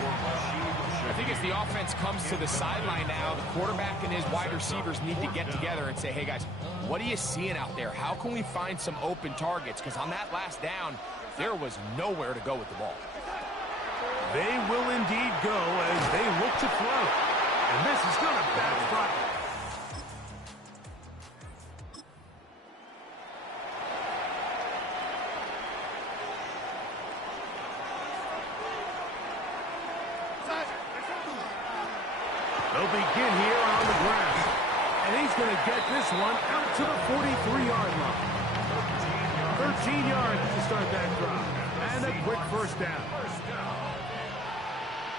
I think as the offense comes to the sideline now, the quarterback and his wide receivers need to get together and say, hey, guys, what are you seeing out there? How can we find some open targets? Because on that last down, there was nowhere to go with the ball. They will indeed go as they look to throw. And this is going to backfire. They'll begin here on the ground. And he's going to get this one out to the 43-yard line. 13 yards to start that drive. And a quick 1st down.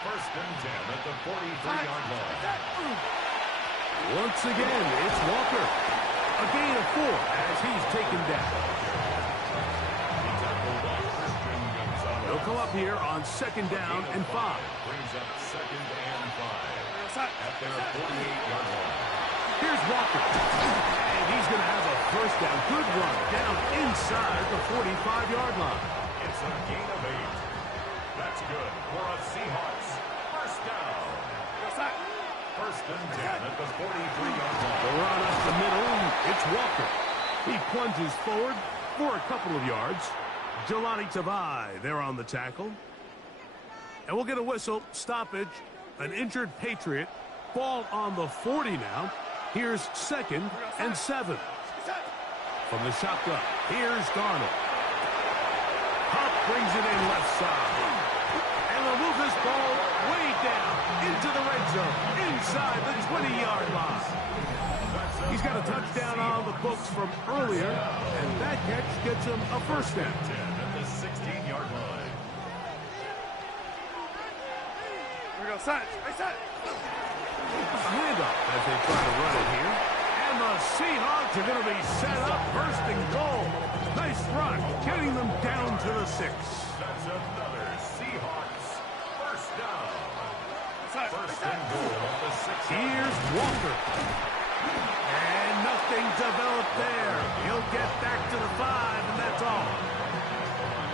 1st and 10 at the 43-yard line. Once again, it's Walker. A gain of 4 as he's taken down. He'll come up here on 2nd down and 5. Brings up 2nd and 5 at their 48-yard line. Here's Walker. And he's going to have a 1st down. Good run down inside the 45-yard line. It's a gain of 8. That's good for a Seahawks 1st down. 1st and 10 at the 43-yard line. The run up the middle. It's Walker. He plunges forward for a couple of yards. Jelani Tavai there on the tackle. And we'll get a whistle. Stoppage. An injured Patriot. Ball on the 40 now. Here's 2nd and 7. From the shotgun, here's Darnold. Huff brings it in left side. And they'll move this ball way down into the red zone, inside the 20-yard line. He's got a touchdown on the books from earlier, and that catch gets him a first down. At the 16-yard line. Here we go, set. A handoff as they try to run it here. And the Seahawks are going to be set up first and goal. Nice run, getting them down to the 6. That's another Seahawks first down. First and goal at the 6. Here's Walker. And nothing developed there. He'll get back to the 5, and that's all.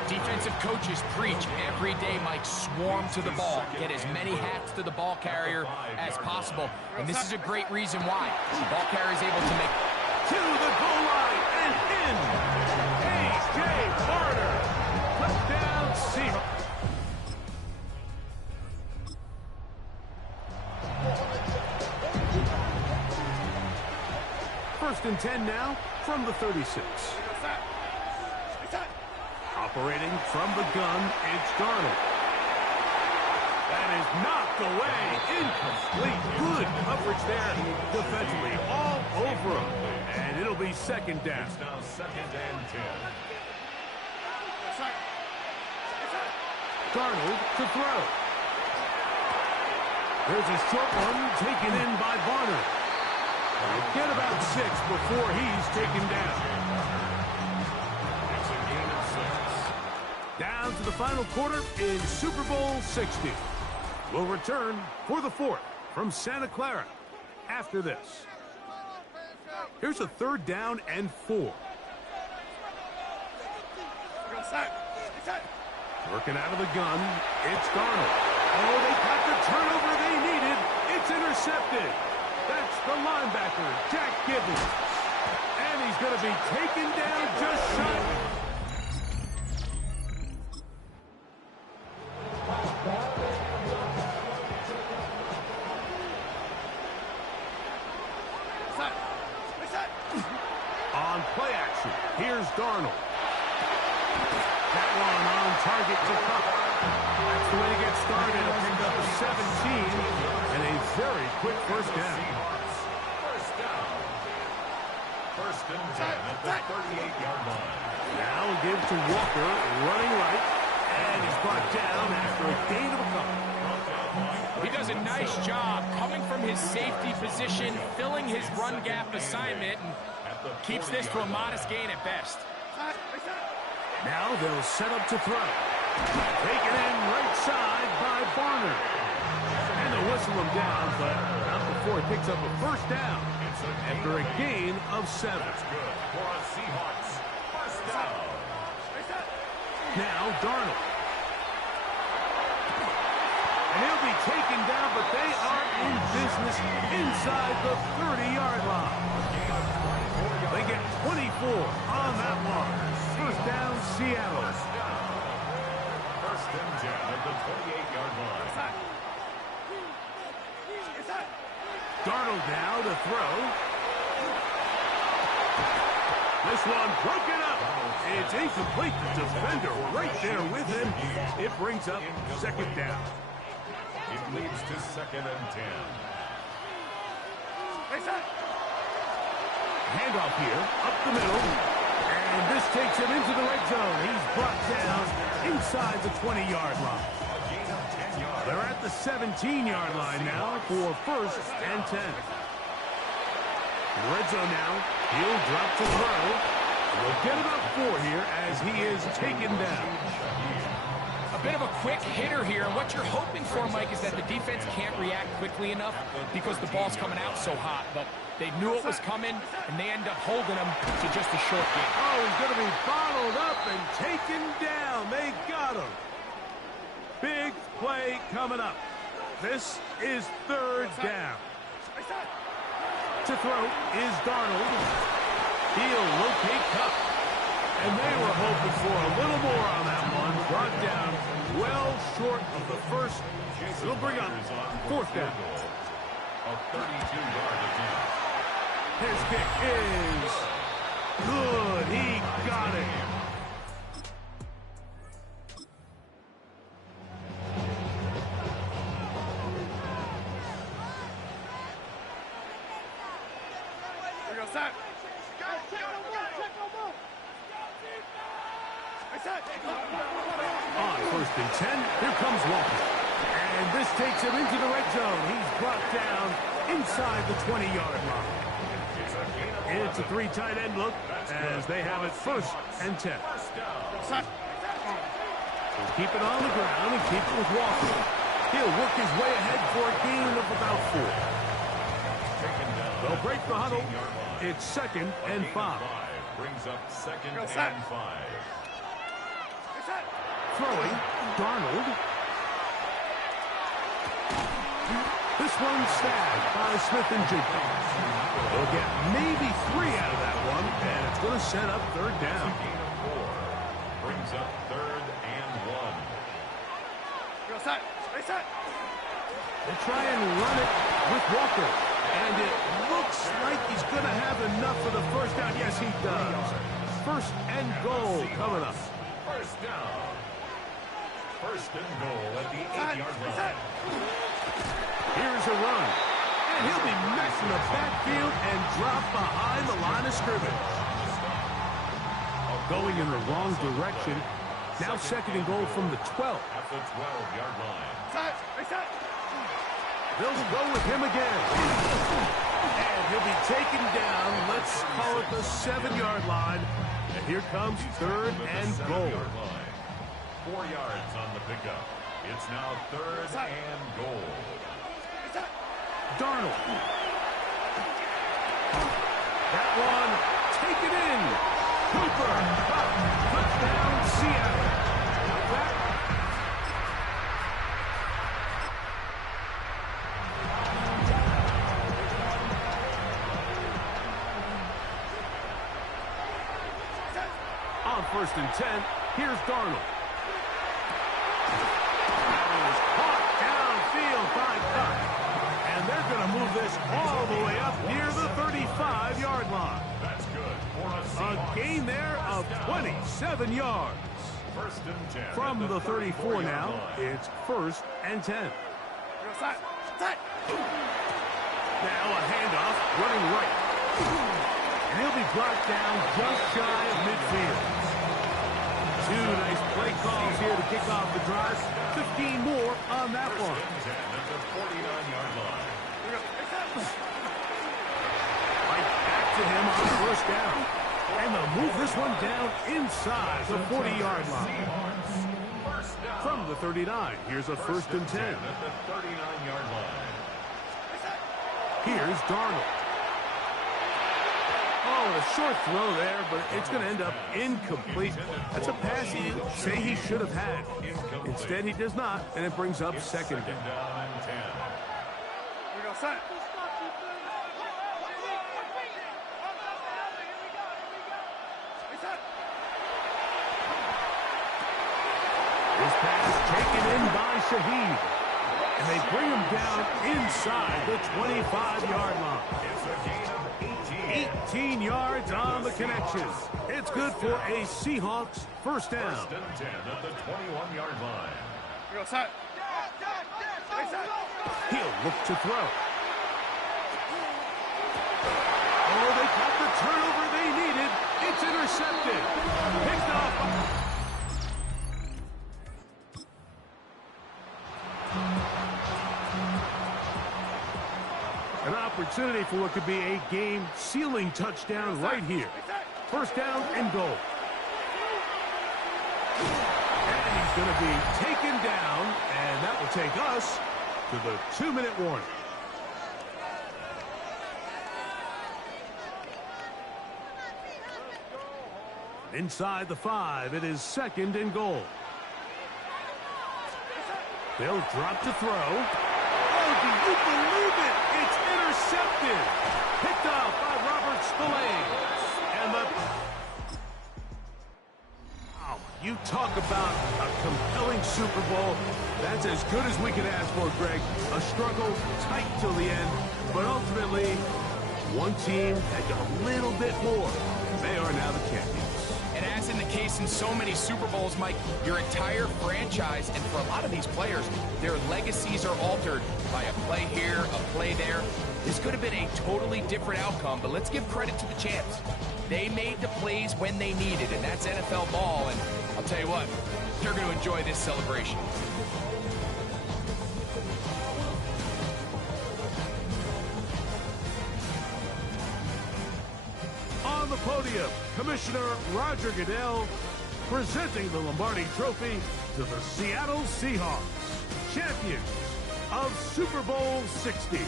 Defensive coaches preach every day, Mike, swarm to the ball. Get as many hats to the ball carrier as possible. And this is a great reason why. The ball carrier is able to make... To the goal line and in. A.J. Carter. Touchdown, Seahawks. First and 10 now from the 36. Operating from the gun, it's Darnold. That is knocked away. Incomplete. Good coverage there defensively. All over him. And it'll be 2nd down. It's now 2nd and 10. Darnold to throw. There's a short one taken in by Barner. He'll get about 6 before he's taken down. Down to the final quarter in Super Bowl 60. We'll return for the 4th from Santa Clara after this. Here's a 3rd down and 4. Working out of the gun, it's Darnold. Oh, they got the turnover they needed. It's intercepted. That's the linebacker, Jack Gibbons. And he's going to be taken down just shy. On play action, here's Darnold. That one on target to Cup. That's the way to get started. It picked up a 17 and a very quick first down. First down. First and 10 at the 38-yard line. Now give to Walker, running right, and he's brought down after a gain of a couple. He does a nice job coming from his safety position, filling his run gap assignment, and keeps this to a modest gain at best. Now they'll set up to throw. Taken in right side by Barner. And they'll whistle him down, but not before he picks up a first down after a gain of 7. That's good for a Seahawks first down. Now Darnold. And he'll be taken down, but they are in business inside the 30-yard line. They get 24 on that one. First down, Seattle. First and 10 at the 28-yard line. Darnold now to throw. This one broken up. It's incomplete. The defender right there with him. It brings up 2nd down. It leads to 2nd and 10. Handoff here, up the middle. And this takes him into the red zone. He's brought down inside the 20-yard line. They're at the 17-yard line now for first and 10. Red zone now. He'll drop to throw. We'll get about 4 here as he is taken down. A bit of a quick hitter here, and what you're hoping for, Mike, is that the defense can't react quickly enough because the ball's coming out so hot. But they knew it was coming, and they end up holding him to just a short game. Oh, he's going to be bottled up and taken down. They got him. Big play coming up. This is 3rd down. To throw is Darnold. He'll locate Cup. And they were hoping for a little more on that one. Brought down well short of the first. It'll bring up fourth down. A 32-yard attempt. His kick is good. He got it. On first and 10, here comes Walker. And this takes him into the red zone. He's brought down inside the 20-yard line. It's a three tight end look as they have it first and 10. He'll keep it on the ground and keep it with Walker. He'll work his way ahead for a gain of about 4. They'll break the huddle. It's second and 5. Brings up second and 5. Throwing, Darnold. This one's snagged by Smith and Jigba. They'll get maybe 3 out of that one, and it's going to set up third down. Gain of 4. Brings up third and 1. They try and run it with Walker, and it looks like he's going to have enough for the first down. Yes, he does. First and goal coming up. First down. First and goal at the 8-yard line. Here's a run. And he'll be messing the backfield and drop behind the line of scrimmage. Going in the wrong direction. Now second and goal from the 12. At the 12-yard line. They'll go with him again. And he'll be taken down, let's call it the 7-yard line. And here comes third and goal. 4 yards on the pickup. It's now third and goal. Darnold. That one taken in. Cooper. Touchdown, Seattle. On first and 10, here's Darnold. And they're going to move this all the way up near the 35-yard line. That's good. A gain there of 27 yards. First and 10. From the 34 now, it's first and 10. Now a handoff running right. And he'll be brought down just shy of midfield. 2 nice play calls here to kick off the drive. 15 more on that one. At the 49-yard line. Right back to him on first down. And they'll move this one down inside the 40-yard line. From the 39, here's a first and 10. At the 39-yard line. Here's Darnold. Oh, a short throw there, but it's going to end up incomplete. That's a pass you say he should have had. Instead, he does not, and it brings up second down. Down and 10. This pass taken in by Shaheed. And they bring him down inside the 25-yard line. It's a gain of 18. 18 yards on the connection. It's good for a Seahawks first down. First and 10 at the 21-yard line. He'll look to throw. Oh, they got the turnover they needed. It's intercepted. Picked off. An opportunity for what could be a game-sealing touchdown right here. First down and goal. And he's going to be taken down, and that will take us to the 2-minute warning. Inside the 5, it is second and goal. They'll drop to throw. Oh, do you believe it? It's intercepted. Picked off by Robert Spillane. And And wow, you talk about a compelling Super Bowl. That's as good as we can ask for, Greg. A struggle tight till the end, but ultimately, one team had a little bit more. They are now the champions. And as in the case in so many Super Bowls, Mike, your entire franchise, and for a lot of these players, their legacies are altered by a play here, a play there. This could have been a totally different outcome, but let's give credit to the champs. They made the plays when they needed, and that's NFL ball, and I'll tell you what, they're going to enjoy this celebration. On the podium, Commissioner Roger Goodell presenting the Lombardi Trophy to the Seattle Seahawks, champions of Super Bowl 60.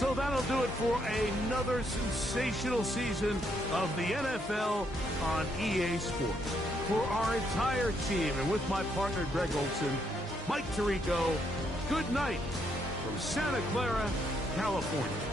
So that'll do it for another sensational season of the NFL on EA Sports. For our entire team and with my partner Greg Olson, Mike Tirico, good night from Santa Clara, California.